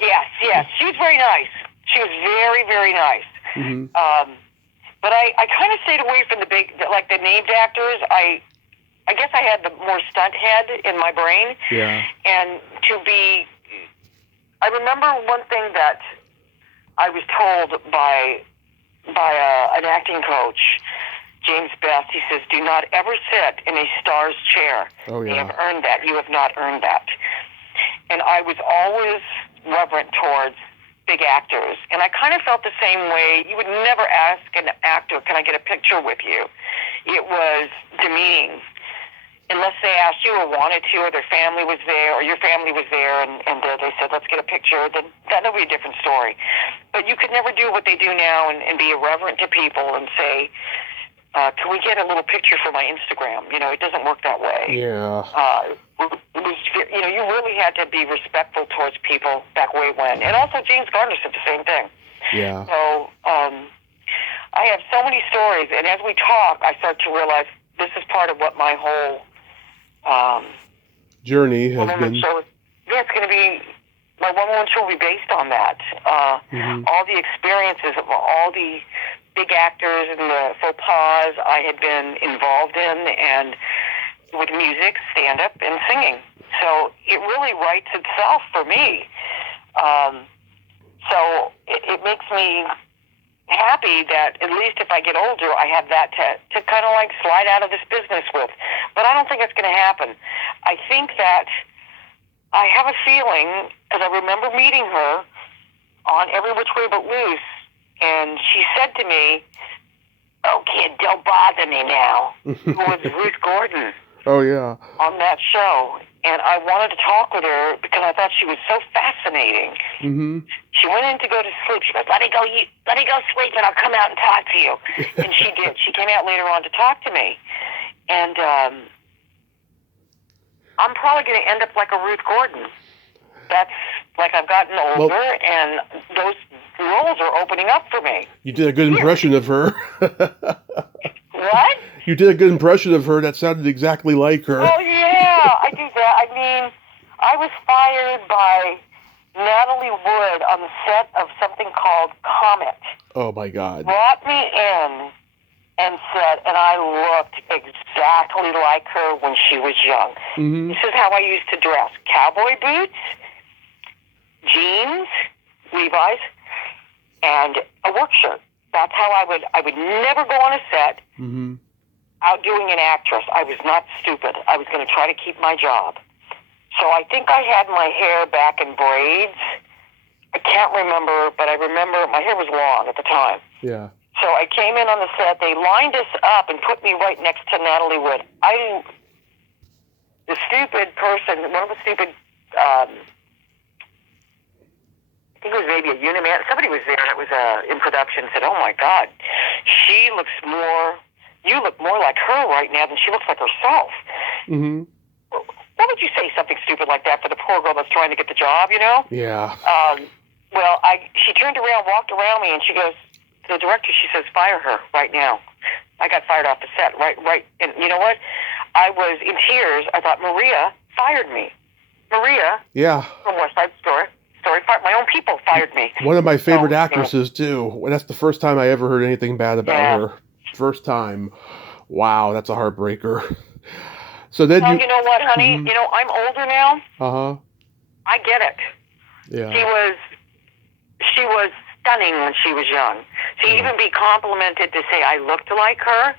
Yes, she was very nice. She was very, very nice. Mm-hmm. But I kind of stayed away from the named actors. I guess I had the more stunt head in my brain. Yeah. And I remember one thing that I was told by an acting coach, James Best. He says, "Do not ever sit in a star's chair. Oh, yeah. You have earned that. You have not earned that." And I was always reverent towards big actors. And I kind of felt the same way. You would never ask an actor, "Can I get a picture with you?" It was demeaning. Unless they asked you or wanted to, or their family was there, or your family was there, and they said, "Let's get a picture," then that would be a different story. But you could never do what they do now and be irreverent to people and say, "Can we get a little picture for my Instagram?" It doesn't work that way. Yeah. You really had to be respectful towards people back way when. And also James Garner said the same thing. Yeah. So I have so many stories, and as we talk, I start to realize this is part of what my whole journey has been. It's going to be, my one-woman show will be based on that. All the experiences of all the big actors and the faux pas I had been involved in, and with music, stand-up, and singing. So it really writes itself for me. So it makes me happy that at least if I get older, I have that to kind of like slide out of this business with. But I don't think it's going to happen. I think that I have a feeling, as I remember meeting her on Every Which Way But Loose, and she said to me, "Oh, kid, don't bother me now." It was Ruth Gordon. Oh, yeah. On that show. And I wanted to talk with her because I thought she was so fascinating. Mm-hmm. She went in to go to sleep. She goes, let me go sleep and I'll come out and talk to you. And she did. She came out later on to talk to me. And I'm probably going to end up like a Ruth Gordon. That's like I've gotten older, and those roles are opening up for me. You did a good impression of her. What? You did a good impression of her. That sounded exactly like her. Oh, yeah, I do that. I mean, I was fired by Natalie Wood on the set of something called Comet. Oh, my God. Brought me in and said, and I looked exactly like her when she was young. Mm-hmm. This is how I used to dress. Cowboy boots, jeans, Levi's, and a work shirt. That's how I would never go on a set outdoing an actress. I was not stupid. I was going to try to keep my job. So I think I had my hair back in braids. I can't remember, but I remember my hair was long at the time. Yeah. So I came in on the set. They lined us up and put me right next to Natalie Wood. The stupid person, one of the stupid, I think it was maybe a Uniman. Somebody was there that was in production and said, "Oh, my God, you look more like her right now than she looks like herself." Mm-hmm. Why would you say something stupid like that for the poor girl that's trying to get the job, Yeah. She turned around, walked around me, and she goes, the director, she says, "Fire her right now." I got fired off the set, right. And you know what? I was in tears. I thought, Maria fired me. Maria. Yeah. From West Side Story, my own people fired me. One of my favorite actresses, too. That's the first time I ever heard anything bad about her. First time. Wow, that's a heartbreaker. So then Well, you know what, honey? Mm-hmm. You know, I'm older now. Uh-huh. I get it. Yeah. She was stunning when she was young. To even be complimented to say I looked like her,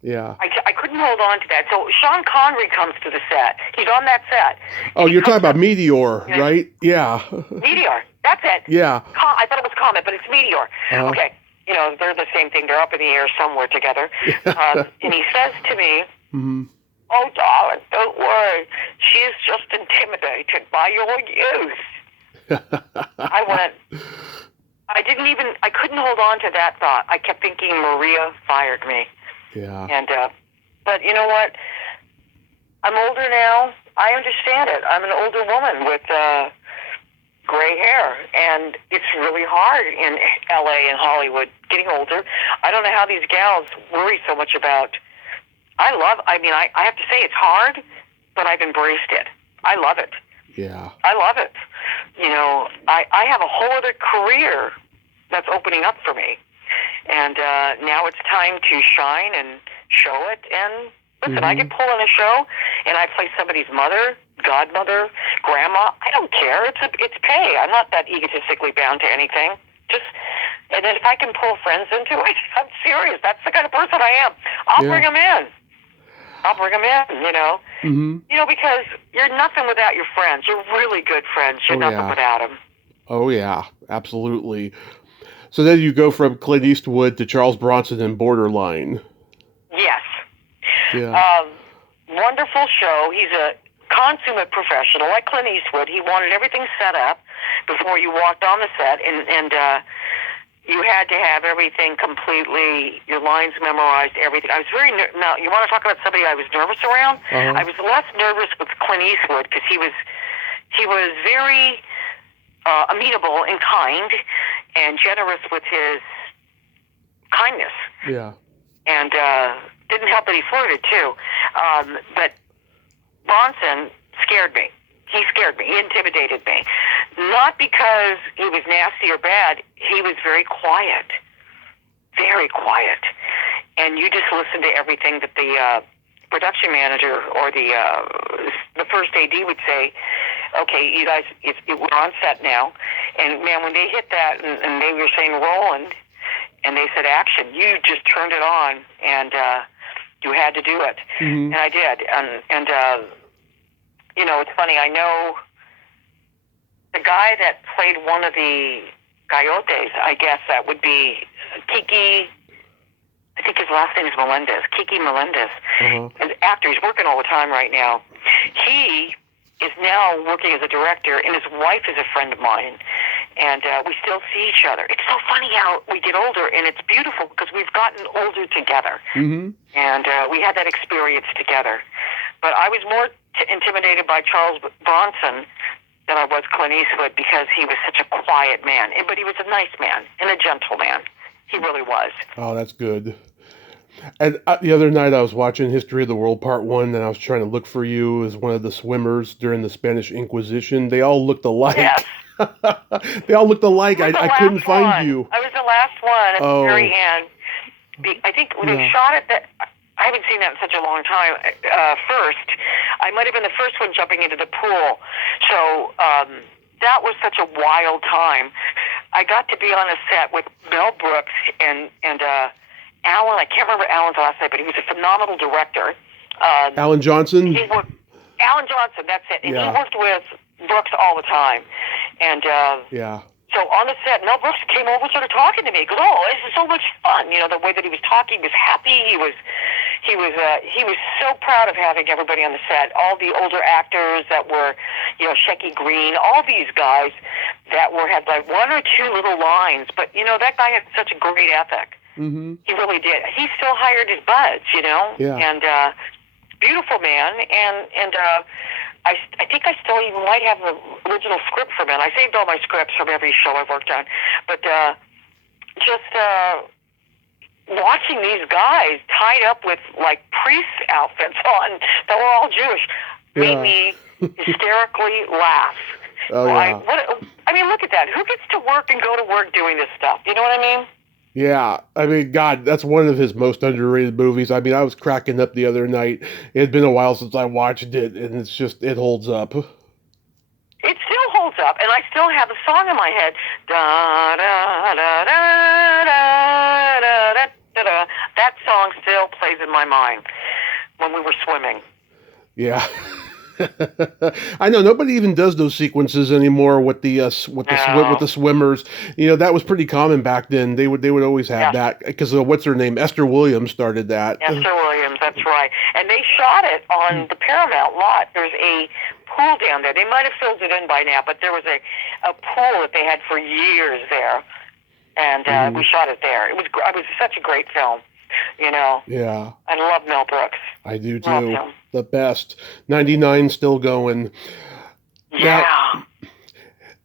yeah. I couldn't hold on to that. So Sean Connery comes to the set. He's on that set. Oh, you're talking about Meteor, right? Yeah. Meteor. That's it. Yeah. I thought it was Comet, but it's Meteor. Uh-huh. Okay. You know, they're the same thing. They're up in the air somewhere together. And he says to me, Mm-hmm. "Oh, darling, don't worry. She's just intimidated by your youth." I went, I couldn't hold on to that thought. I kept thinking Maria fired me. Yeah. And, but you know what? I'm older now. I understand it. I'm an older woman with gray hair, and it's really hard in L.A. and Hollywood getting older. I don't know how these gals worry so much about. I have to say it's hard, but I've embraced it. I love it. Yeah. I love it. You know, I have a whole other career that's opening up for me. And now it's time to shine and show it. And listen, I get pulled on a show, and I play somebody's mother, godmother, grandma. I don't care. It's pay. I'm not that egotistically bound to anything. And then if I can pull friends into it, I'm serious. That's the kind of person I am. I'll bring them in. You know. Mm-hmm. You know, because you're nothing without your friends. You're really good friends. You're nothing without them. Oh, yeah. Absolutely. So then you go from Clint Eastwood to Charles Bronson in Borderline. Yes. Yeah. Wonderful show. He's a consummate professional, like Clint Eastwood. He wanted everything set up before you walked on the set, and you had to have everything completely, your lines memorized, everything. I was very now. You want to talk about somebody I was nervous around? Uh-huh. I was less nervous with Clint Eastwood because he was very amenable and kind and generous with his kindness. Yeah. And didn't help that he flirted too. But Bronson scared me. He scared me. He intimidated me. Not because he was nasty or bad. He was very quiet. Very quiet. And you just listened to everything that the production manager or the first AD would say. Okay, you guys, we're on set now. And man, when they hit that and they were saying rolling and they said action, you just turned it on and you had to do it. Mm-hmm. And I did. And you know, it's funny, I know the guy that played one of the coyotes, I guess that would be Kiki, I think his last name is Melendez, Kiki Melendez. An actor, he's working all the time right now. He is now working as a director, and his wife is a friend of mine. And we still see each other. It's so funny how we get older, and it's beautiful because we've gotten older together. Mm-hmm. And we had that experience together. But I was more intimidated by Charles Bronson than I was Clint Eastwood because he was such a quiet man. But he was a nice man and a gentleman. He really was. Oh, that's good. And the other night I was watching History of the World Part 1, and I was trying to look for you as one of the swimmers during the Spanish Inquisition. They all looked alike. Yes. They all looked alike. I couldn't find you. I was the last one at the very end. I think when they shot it, I haven't seen that in such a long time. First, I might have been the first one jumping into the pool. So that was such a wild time. I got to be on a set with Mel Brooks and Alan. I can't remember Alan's last name, but he was a phenomenal director. Alan Johnson? Alan Johnson, that's it. And he worked with Brooks all the time. And so on the set, Mel Brooks came over and started talking to me. He goes, "Oh, this is so much fun." You know, the way that he was talking, he was happy. He was so proud of having everybody on the set. All the older actors that were, you know, Shecky Green, all these guys that had like one or two little lines. But, you know, that guy had such a great ethic. Mm-hmm. He really did. He still hired his buds, you know? Yeah. And beautiful man. And I think I still even might have the original script from it. I saved all my scripts from every show I've worked on. But just watching these guys tied up with, like, priest outfits on that were all Jewish made me hysterically laugh. Oh, yeah. I mean, look at that. Who gets to work and go to work doing this stuff? You know what I mean? Yeah, I mean, God, that's one of his most underrated movies. I mean, I was cracking up the other night. It had been a while since I watched it, and it's just, it holds up. It still holds up, and I still have a song in my head. Da da da da da da da da da. That song still plays in my mind when we were swimming. Yeah. I know nobody even does those sequences anymore with the with No. the swimmers. That was pretty common back then. They would always have Yes. that because what's her name? Esther Williams started that. Esther Williams, that's right. And they shot it on the Paramount lot. There's a pool down there. They might have filled it in by now, but there was a pool that they had for years there. And we shot it there. It was such a great film, you know. Yeah. I love Mel Brooks. I do Love too. him. The best. 99 still going. Yeah.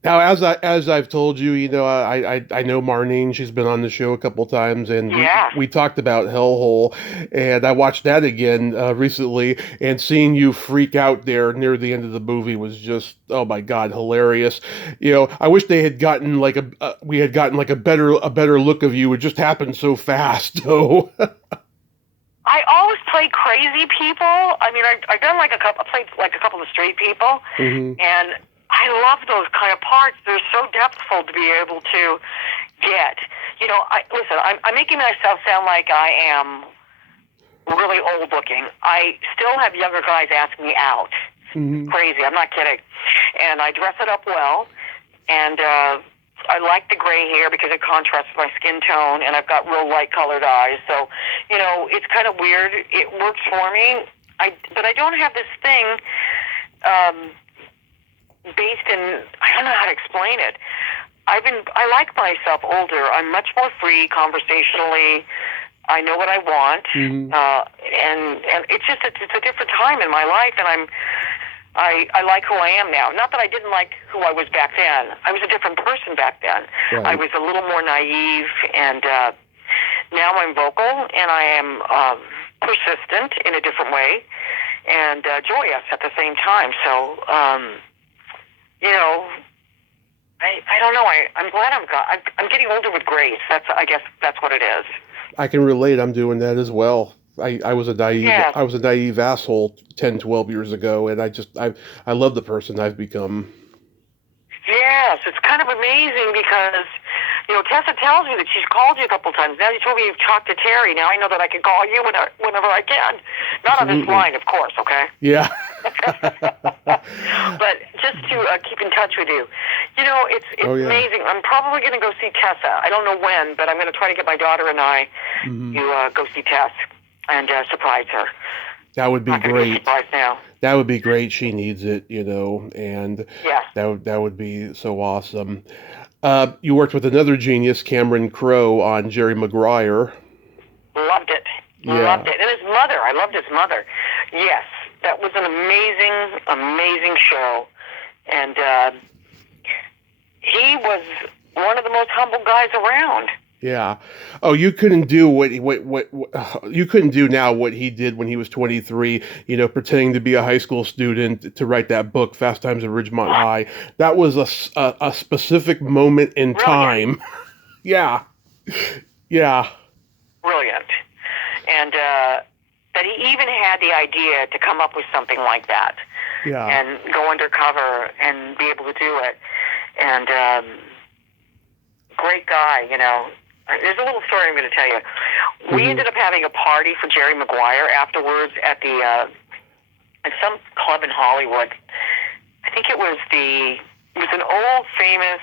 Now, as I've told you, I know Marlene. She's been on the show a couple times, and Yeah. we talked about Hellhole, and I watched that again recently, and seeing you freak out there near the end of the movie was just, oh my God, hilarious. I wish they had gotten like we had gotten like a better look of you. It just happened so fast, though. I always play crazy people. I mean, I've done I played like a couple of straight people, and I love those kind of parts. They're so depthful to be able to get. Listen, I'm making myself sound like I am really old looking. I still have younger guys ask me out. Crazy, I'm not kidding. And I dress it up well, and I like the gray hair because it contrasts with my skin tone, and I've got real light colored eyes. So, it's kind of weird. It works for me. But I don't have this thing based in, I don't know how to explain it. I like myself older. I'm much more free conversationally. I know what I want, and it's just it's a different time in my life, and I like who I am now. Not that I didn't like who I was back then. I was a different person back then. Right. I was a little more naive, and now I'm vocal, and I am persistent in a different way, and joyous at the same time. So, I don't know. I'm glad I'm getting older with grace. I guess that's what it is. I can relate. I'm doing that as well. I was a naive Yes. I was a naive asshole 10, 12 years ago, and I love the person I've become. Yes, it's kind of amazing because, Tessa tells me that she's called you a couple times. Now you told me you've talked to Terry. Now I know that I can call you whenever I can. Not on this line, of course, okay? Yeah. But just to keep in touch with you. It's amazing. I'm probably going to go see Tessa. I don't know when, but I'm going to try to get my daughter and I to go see Tess and surprise her. That would be great. Surprise now. That would be great. She needs it, and yeah. that would be so awesome. You worked with another genius, Cameron Crowe, on Jerry Maguire. Loved it. Yeah. Loved it. And his mother. I loved his mother. Yes. That was an amazing, amazing show. And he was one of the most humble guys around. Yeah. Oh, you couldn't do what you couldn't do now what he did when he was 23, pretending to be a high school student to write that book, Fast Times at Ridgemont High. That was a specific moment in time. Yeah. Yeah. Brilliant. And that he even had the idea to come up with something like that. Yeah. And go undercover and be able to do it. And great guy, There's a little story I'm going to tell you. We ended up having a party for Jerry Maguire afterwards at some club in Hollywood. I think it was an old famous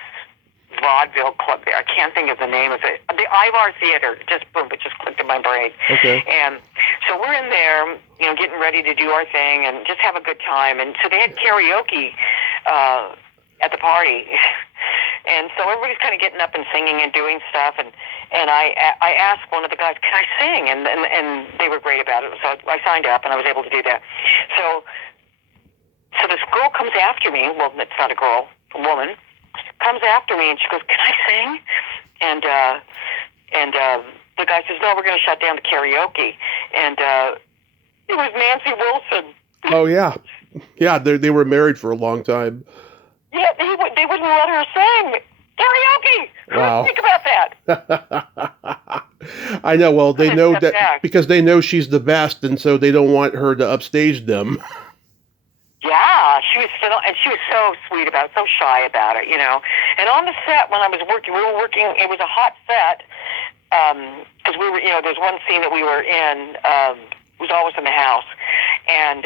vaudeville club there. I can't think of the name of it. The Ivar Theater. It just clicked in my brain. Okay. And so we're in there, getting ready to do our thing and just have a good time. And so they had karaoke at the party. And so everybody's kind of getting up and singing and doing stuff, and I asked one of the guys, "Can I sing?" And they were great about it. So I signed up, and I was able to do that. So this girl comes after me. Well, it's not a girl, a woman comes after me, and she goes, "Can I sing?" And the guy says, "No, we're going to shut down the karaoke." And it was Nancy Wilson. Oh yeah, yeah. They were married for a long time. Yeah, they wouldn't let her sing karaoke. Wow. Think about that. I know. Well, they know Step that back. because they know she's the best, and so they don't want her to upstage them. Yeah, she was and she was so sweet about it, so shy about it, you know. And on the set when I was working, we were working. It was a hot set because we were, you know, there's one scene that we were in. It was always in the house, and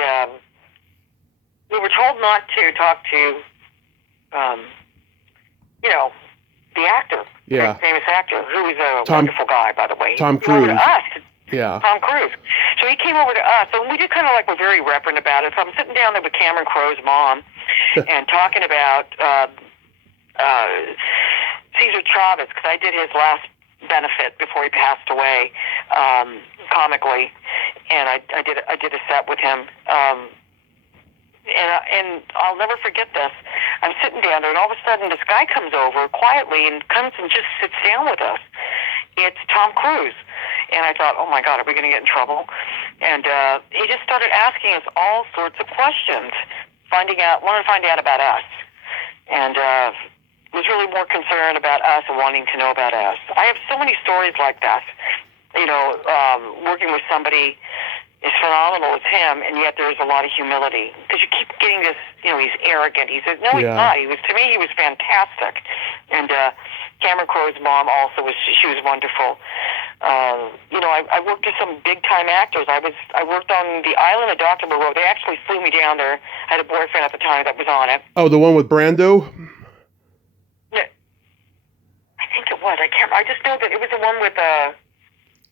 we were told not to talk to, you know, the actor, Yeah. the famous actor, who was a Tom- wonderful guy, by the way. Tom He came over to Cruise. us. Yeah. Tom Cruise. So he came over to us, and we did kind of like we're very reverent about it. So I'm sitting down there with Cameron Crowe's mom and talking about Cesar Chavez, because I did his last benefit before he passed away, comically, and I did a set with him. And I'll never forget this. I'm sitting down there, and all of a sudden, this guy comes over quietly and comes and just sits down with us. It's Tom Cruise. And I thought, oh, my God, are we going to get in trouble? And he just started asking us all sorts of questions, wanted to find out about us. And was really more concerned about us and wanting to know about us. I have so many stories like that. You know, working with somebody as phenomenal as him, and yet there's a lot of humility. Because you keep getting this, you know, he's arrogant. He says, no, he's not. To me, he was fantastic. And Cameron Crowe's mom also she was wonderful. You know, I worked with some big-time actors. I worked on The Island of Dr. Moreau. They actually flew me down there. I had a boyfriend at the time that was on it. Oh, the one with Brando? I think it was. I just know that it was the one with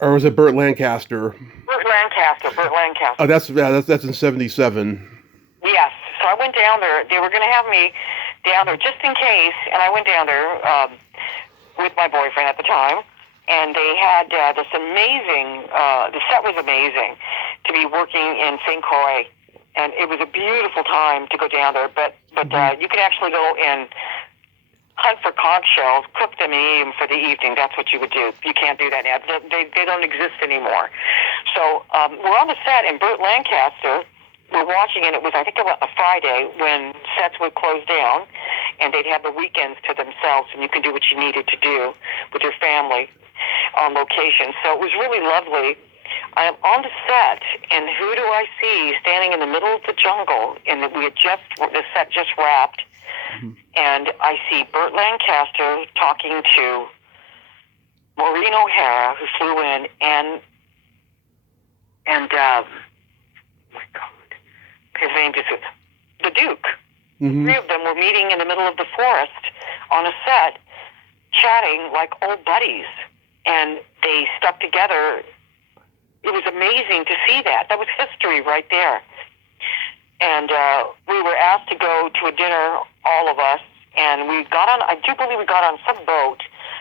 or was it Burt Lancaster? Burt Lancaster. Oh, that's in 1977. Yes. So I went down there. They were going to have me down there just in case, and I went down there with my boyfriend at the time, and they had this amazing, the set was amazing, to be working in St. Croix, and it was a beautiful time to go down there, but you could actually go and hunt for conch shells, cook them and eat them for the evening. That's what you would do. You can't do that now. They don't exist anymore. So we're on the set, and Burt Lancaster, we're watching, and it was, I think, a Friday when sets would close down, and they'd have the weekends to themselves, and you could do what you needed to do with your family on location. So it was really lovely. I am on the set, and who do I see standing in the middle of the jungle? And the set just wrapped. And I see Burt Lancaster talking to Maureen O'Hara, who flew in, and oh my God, his name is the Duke. Mm-hmm. Three of them were meeting in the middle of the forest on a set, chatting like old buddies, and they stuck together. It was amazing to see that. That was history right there. And we were asked to go to a dinner, all of us, and I do believe we got on some boat,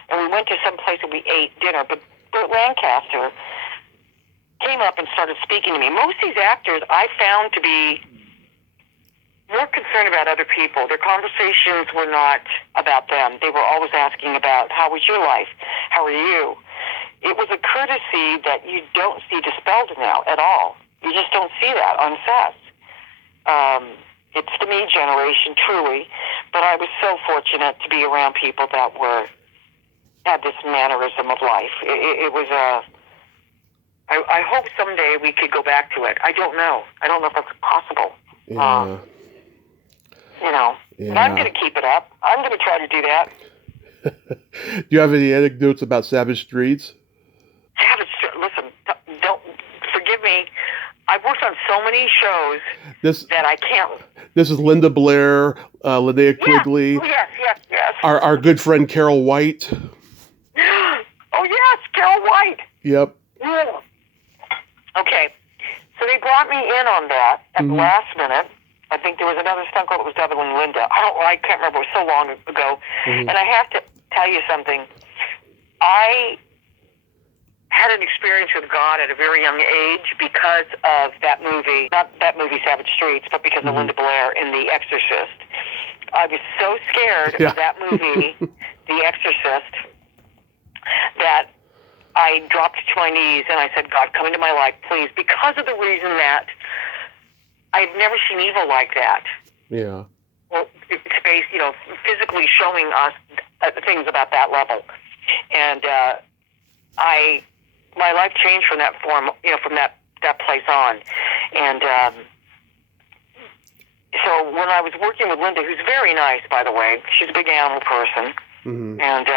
and we went to some place and we ate dinner. But Burt Lancaster came up and started speaking to me. Most of these actors I found to be more concerned about other people. Their conversations were not about them. They were always asking about, how was your life? How are you? It was a courtesy that you don't see dispelled now at all. You just don't see that on sets. It's the me generation, truly, but I was so fortunate to be around people that had this mannerism of life. It was I hope someday we could go back to it. I don't know if that's possible. Yeah. You know, but I'm going to keep it up. I'm going to try to do that. Do you have any anecdotes about Savage Streets? Listen, don't forgive me. I've worked on so many shows that I can't. This is Linda Blair, Linnea Quigley. Yes. Our good friend Carol White. Oh, yes, Carol White. Yep. Yeah. Okay, so they brought me in on that at the last minute. I think there was another stunt girl that was doubling Linda. I can't remember. It was so long ago. And I have to tell you something. I had an experience with God at a very young age because of that movie. Not that movie, Savage Streets, but because of Linda Blair in The Exorcist. I was so scared of that movie, The Exorcist, that I dropped to my knees and I said, God, come into my life, please, because of the reason that I've never seen evil like that. Yeah. Well, space, physically showing us things about that level. And I my life changed from that from that place on. And so when I was working with Linda, who's very nice, by the way, she's a big animal person. Mm-hmm. And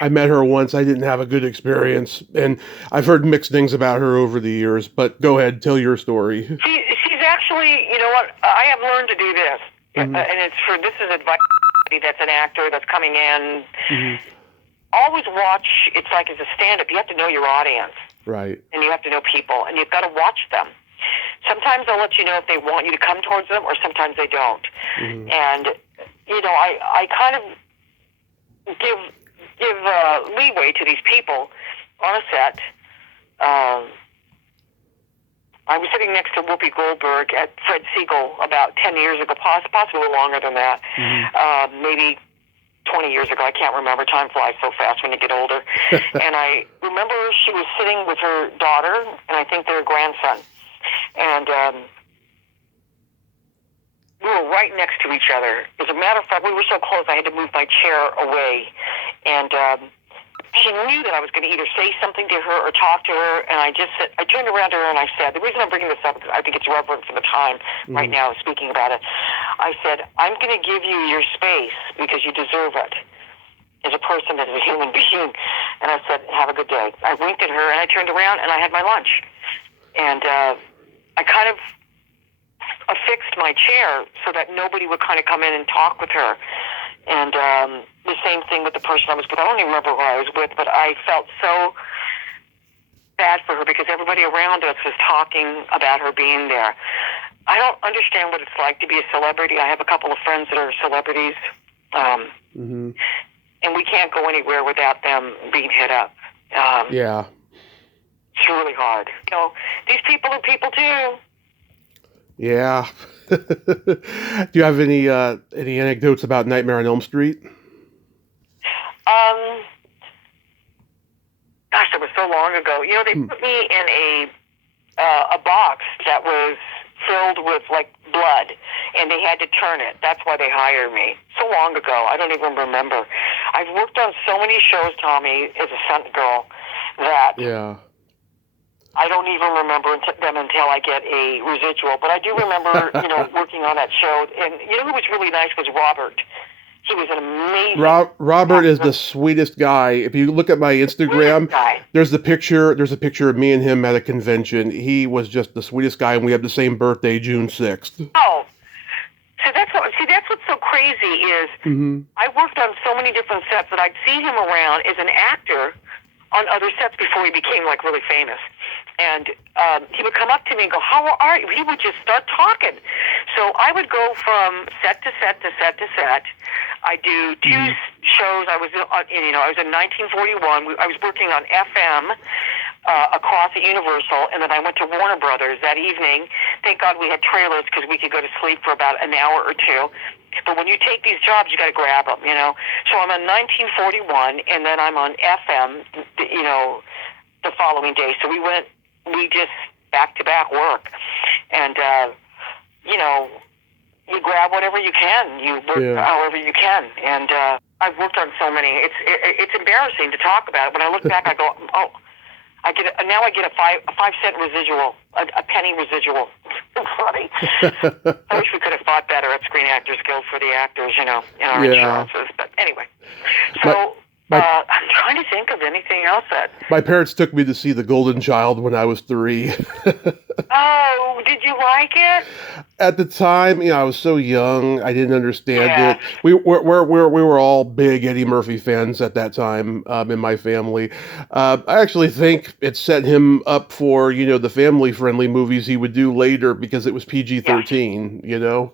I met her once. I didn't have a good experience, and I've heard mixed things about her over the years. But go ahead, tell your story. She's actually, you know what? I have learned to do this, and this is advice that's an actor that's coming in. Mm-hmm. Always watch. It's like as a stand-up, you have to know your audience, right? And you have to know people, and you've got to watch them. Sometimes they'll let you know if they want you to come towards them, or sometimes they don't. Mm-hmm. And you know, I kind of give leeway to these people on a set. I was sitting next to Whoopi Goldberg at Fred Siegel about 10 years ago, possibly longer than that, maybe 20 years ago. I can't remember. Time flies so fast when you get older. And I remember she was sitting with her daughter, and I think their grandson. And we were right next to each other. As a matter of fact, we were so close I had to move my chair away. And she knew that I was going to either say something to her or talk to her, and I turned around to her and I said, the reason I'm bringing this up is I think it's relevant for the time right now speaking about it. I said, I'm going to give you your space because you deserve it as a person, as a human being. And I said, have a good day. I winked at her and I turned around and I had my lunch. And I kind of affixed my chair so that nobody would kind of come in and talk with her. And the same thing with the person I was with. I don't even remember who I was with, but I felt so bad for her because everybody around us was talking about her being there. I don't understand what it's like to be a celebrity. I have a couple of friends that are celebrities, and we can't go anywhere without them being hit up. Yeah. It's really hard. You know, these people are people too. Yeah. Do you have any anecdotes about Nightmare on Elm Street? Gosh, that was so long ago. You know, they put me in a box that was filled with like blood, and they had to turn it. That's why they hired me. So long ago, I don't even remember. I've worked on so many shows, Tommy, as a stunt girl, that I don't even remember them until I get a residual. But I do remember, you know, working on that show. And you know who was really nice was Robert. He was an amazing Robert is the sweetest guy. If you look at my Instagram, there's a picture of me and him at a convention. He was just the sweetest guy, and we have the same birthday, June 6th. Oh. So that's what's so crazy is I worked on so many different sets that I'd see him around as an actor on other sets before he became like really famous. And he would come up to me and go, "How are you?" He would just start talking. So I would go from set to set to set to set. I do two shows. I was in 1941. I was working on FM across at Universal, and then I went to Warner Brothers that evening. Thank God we had trailers because we could go to sleep for about an hour or two. But when you take these jobs, you got to grab them, you know. So I'm on 1941, and then I'm on FM, you know, the following day. So we just back-to-back work. And, you know, you grab whatever you can. You work however you can. And I've worked on so many. It's embarrassing to talk about it. When I look back, I go, oh, I get a 5-cent residual, a penny residual. It's funny. I wish we could have fought better at Screen Actors Guild for the actors, you know, in our insurances. But anyway, so I'm trying to think of anything else that... My parents took me to see The Golden Child when I was 3. Oh, did you like it? At the time, you know, I was so young, I didn't understand it. We were all big Eddie Murphy fans at that time in my family. I actually think it set him up for, you know, the family-friendly movies he would do later because it was PG-13, you know?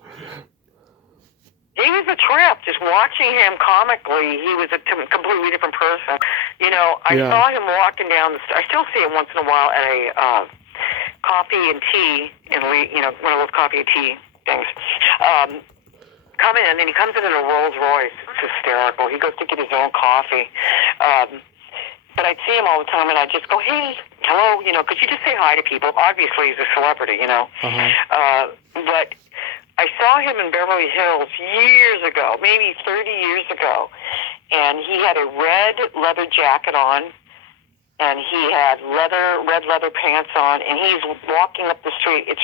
He was a trip. Just watching him comically, he was a completely different person. You know, I saw him walking down the street. I still see him once in a while at a coffee and tea, you know, one of those coffee and tea things. Come in, and he comes in a Rolls Royce. It's hysterical. He goes to get his own coffee. But I'd see him all the time, and I'd just go, hey, hello, you know, because you just say hi to people. Obviously, he's a celebrity, you know. But I saw him in Beverly Hills years ago, maybe 30 years ago, and he had a red leather jacket on, and he had red leather pants on, and he's walking up the street. It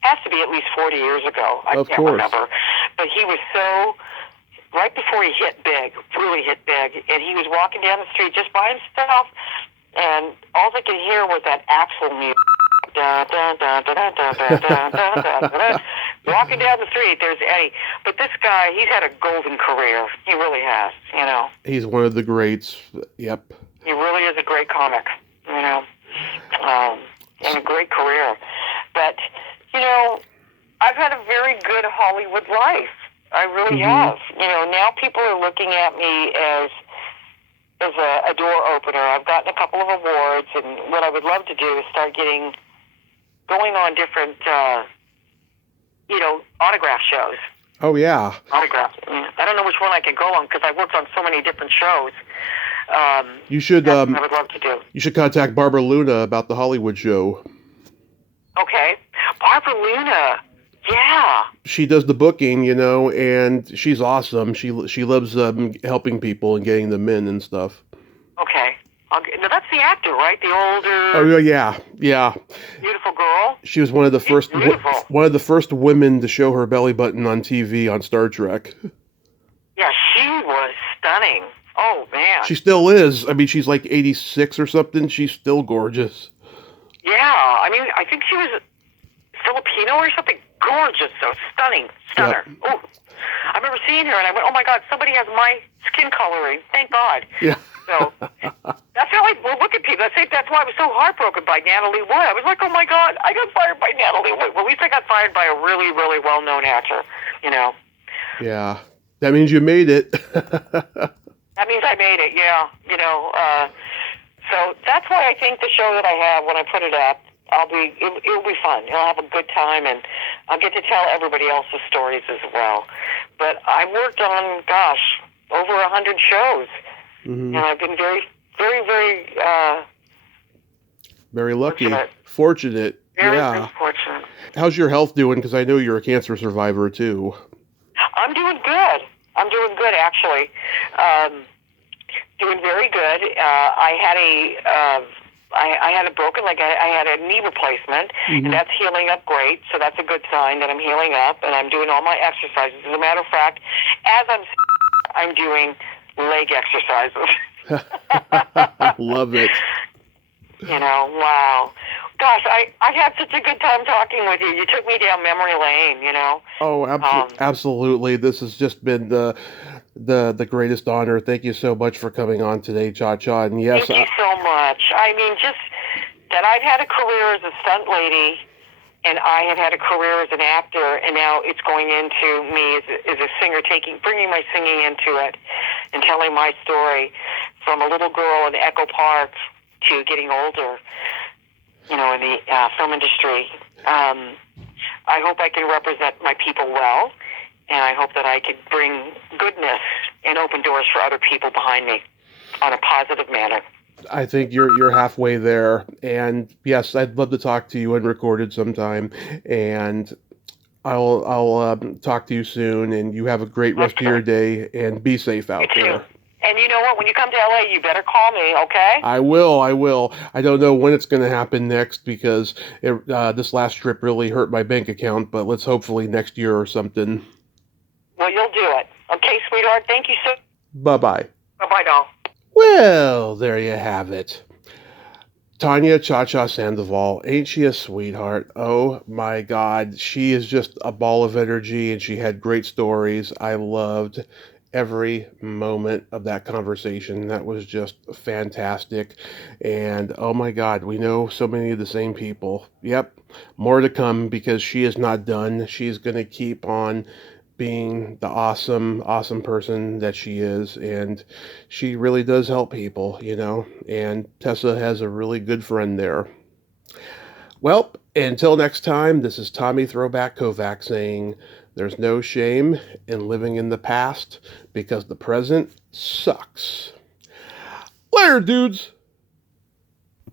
has to be at least 40 years ago. I can't remember. But he was so, right before he hit big, really hit big, and he was walking down the street just by himself, and all I could hear was that axle music. Walking down the street, there's Eddie. But this guy, he's had a golden career. He really has, you know. He's one of the greats. Yep. He really is a great comic, you know, and a great career. But, you know, I've had a very good Hollywood life. I really have. You know, now people are looking at me as a door opener. I've gotten a couple of awards, and what I would love to do is start going on different, you know, autograph shows. Oh, yeah. Autograph. I don't know which one I could go on because I've worked on so many different shows. You should. I would love to do. You should contact Barbara Luna about the Hollywood show. Okay, Barbara Luna. Yeah. She does the booking, you know, and she's awesome. She loves helping people and getting them in and stuff. Okay. Now that's the actor, right? The older. Oh yeah. Beautiful girl. She was one of the first women to show her belly button on TV on Star Trek. Yeah, she was stunning. Oh man. She still is. I mean, she's like 86 or something. She's still gorgeous. Yeah, I mean, I think she was Filipino or something. Gorgeous, so stunning, stunner. Yep. Oh, I remember seeing her, and I went, "Oh my God, somebody has my skin coloring. Thank God." Yeah. So that's how I look at people. That's why I was so heartbroken by Natalie Wood. I was like, "Oh my God, I got fired by Natalie Wood." Well, at least I got fired by a really, really well-known actor. You know. Yeah, that means you made it. That means I made it. Yeah, you know. So that's why I think the show that I have, when I put it up, it'll be fun. I'll have a good time, and I'll get to tell everybody else's stories as well. But I worked on, over 100 shows, and I've been very, very, very, very lucky, fortunate. Very fortunate. How's your health doing? Because I know you're a cancer survivor too. I'm doing good. Actually. Doing very good. I had a broken leg. I had a knee replacement, and that's healing up great. So that's a good sign that I'm healing up, and I'm doing all my exercises. As a matter of fact, as I'm doing leg exercises. Love it. You know, wow. Gosh, I had such a good time talking with you. You took me down memory lane, you know. Oh, absolutely. This has just been the greatest honor. Thank you so much for coming on today, Cha Cha. And yes, thank you so much. I mean, just that I've had a career as a stunt lady, and I have had a career as an actor, and now it's going into me as a singer, bringing my singing into it, and telling my story from a little girl in Echo Park to getting older, you know, in the film industry. I hope I can represent my people well, and I hope that I can bring goodness and open doors for other people behind me on a positive manner. I think you're halfway there, and yes, I'd love to talk to you unrecorded sometime, and I'll talk to you soon, and you have a great rest of your day, and be safe out there. And you know what? When you come to LA, you better call me, okay? I will. I don't know when it's going to happen next because this last trip really hurt my bank account, but let's hopefully next year or something. Well, you'll do it. Okay, sweetheart. Thank you so much. Bye-bye. Bye-bye, doll. Well, there you have it. Tanya Cha Cha Sandoval, ain't she a sweetheart? Oh my God, she is just a ball of energy, and she had great stories. I loved every moment of that conversation. That was just fantastic. And oh my God, we know so many of the same people. Yep, more to come because she is not done. She's going to keep on being the awesome person that she is, and she really does help people, you know, and Tessa has a really good friend there. Well, until next time, this is Tommy Throwback Kovac saying there's no shame in living in the past because the present sucks. Later, dudes!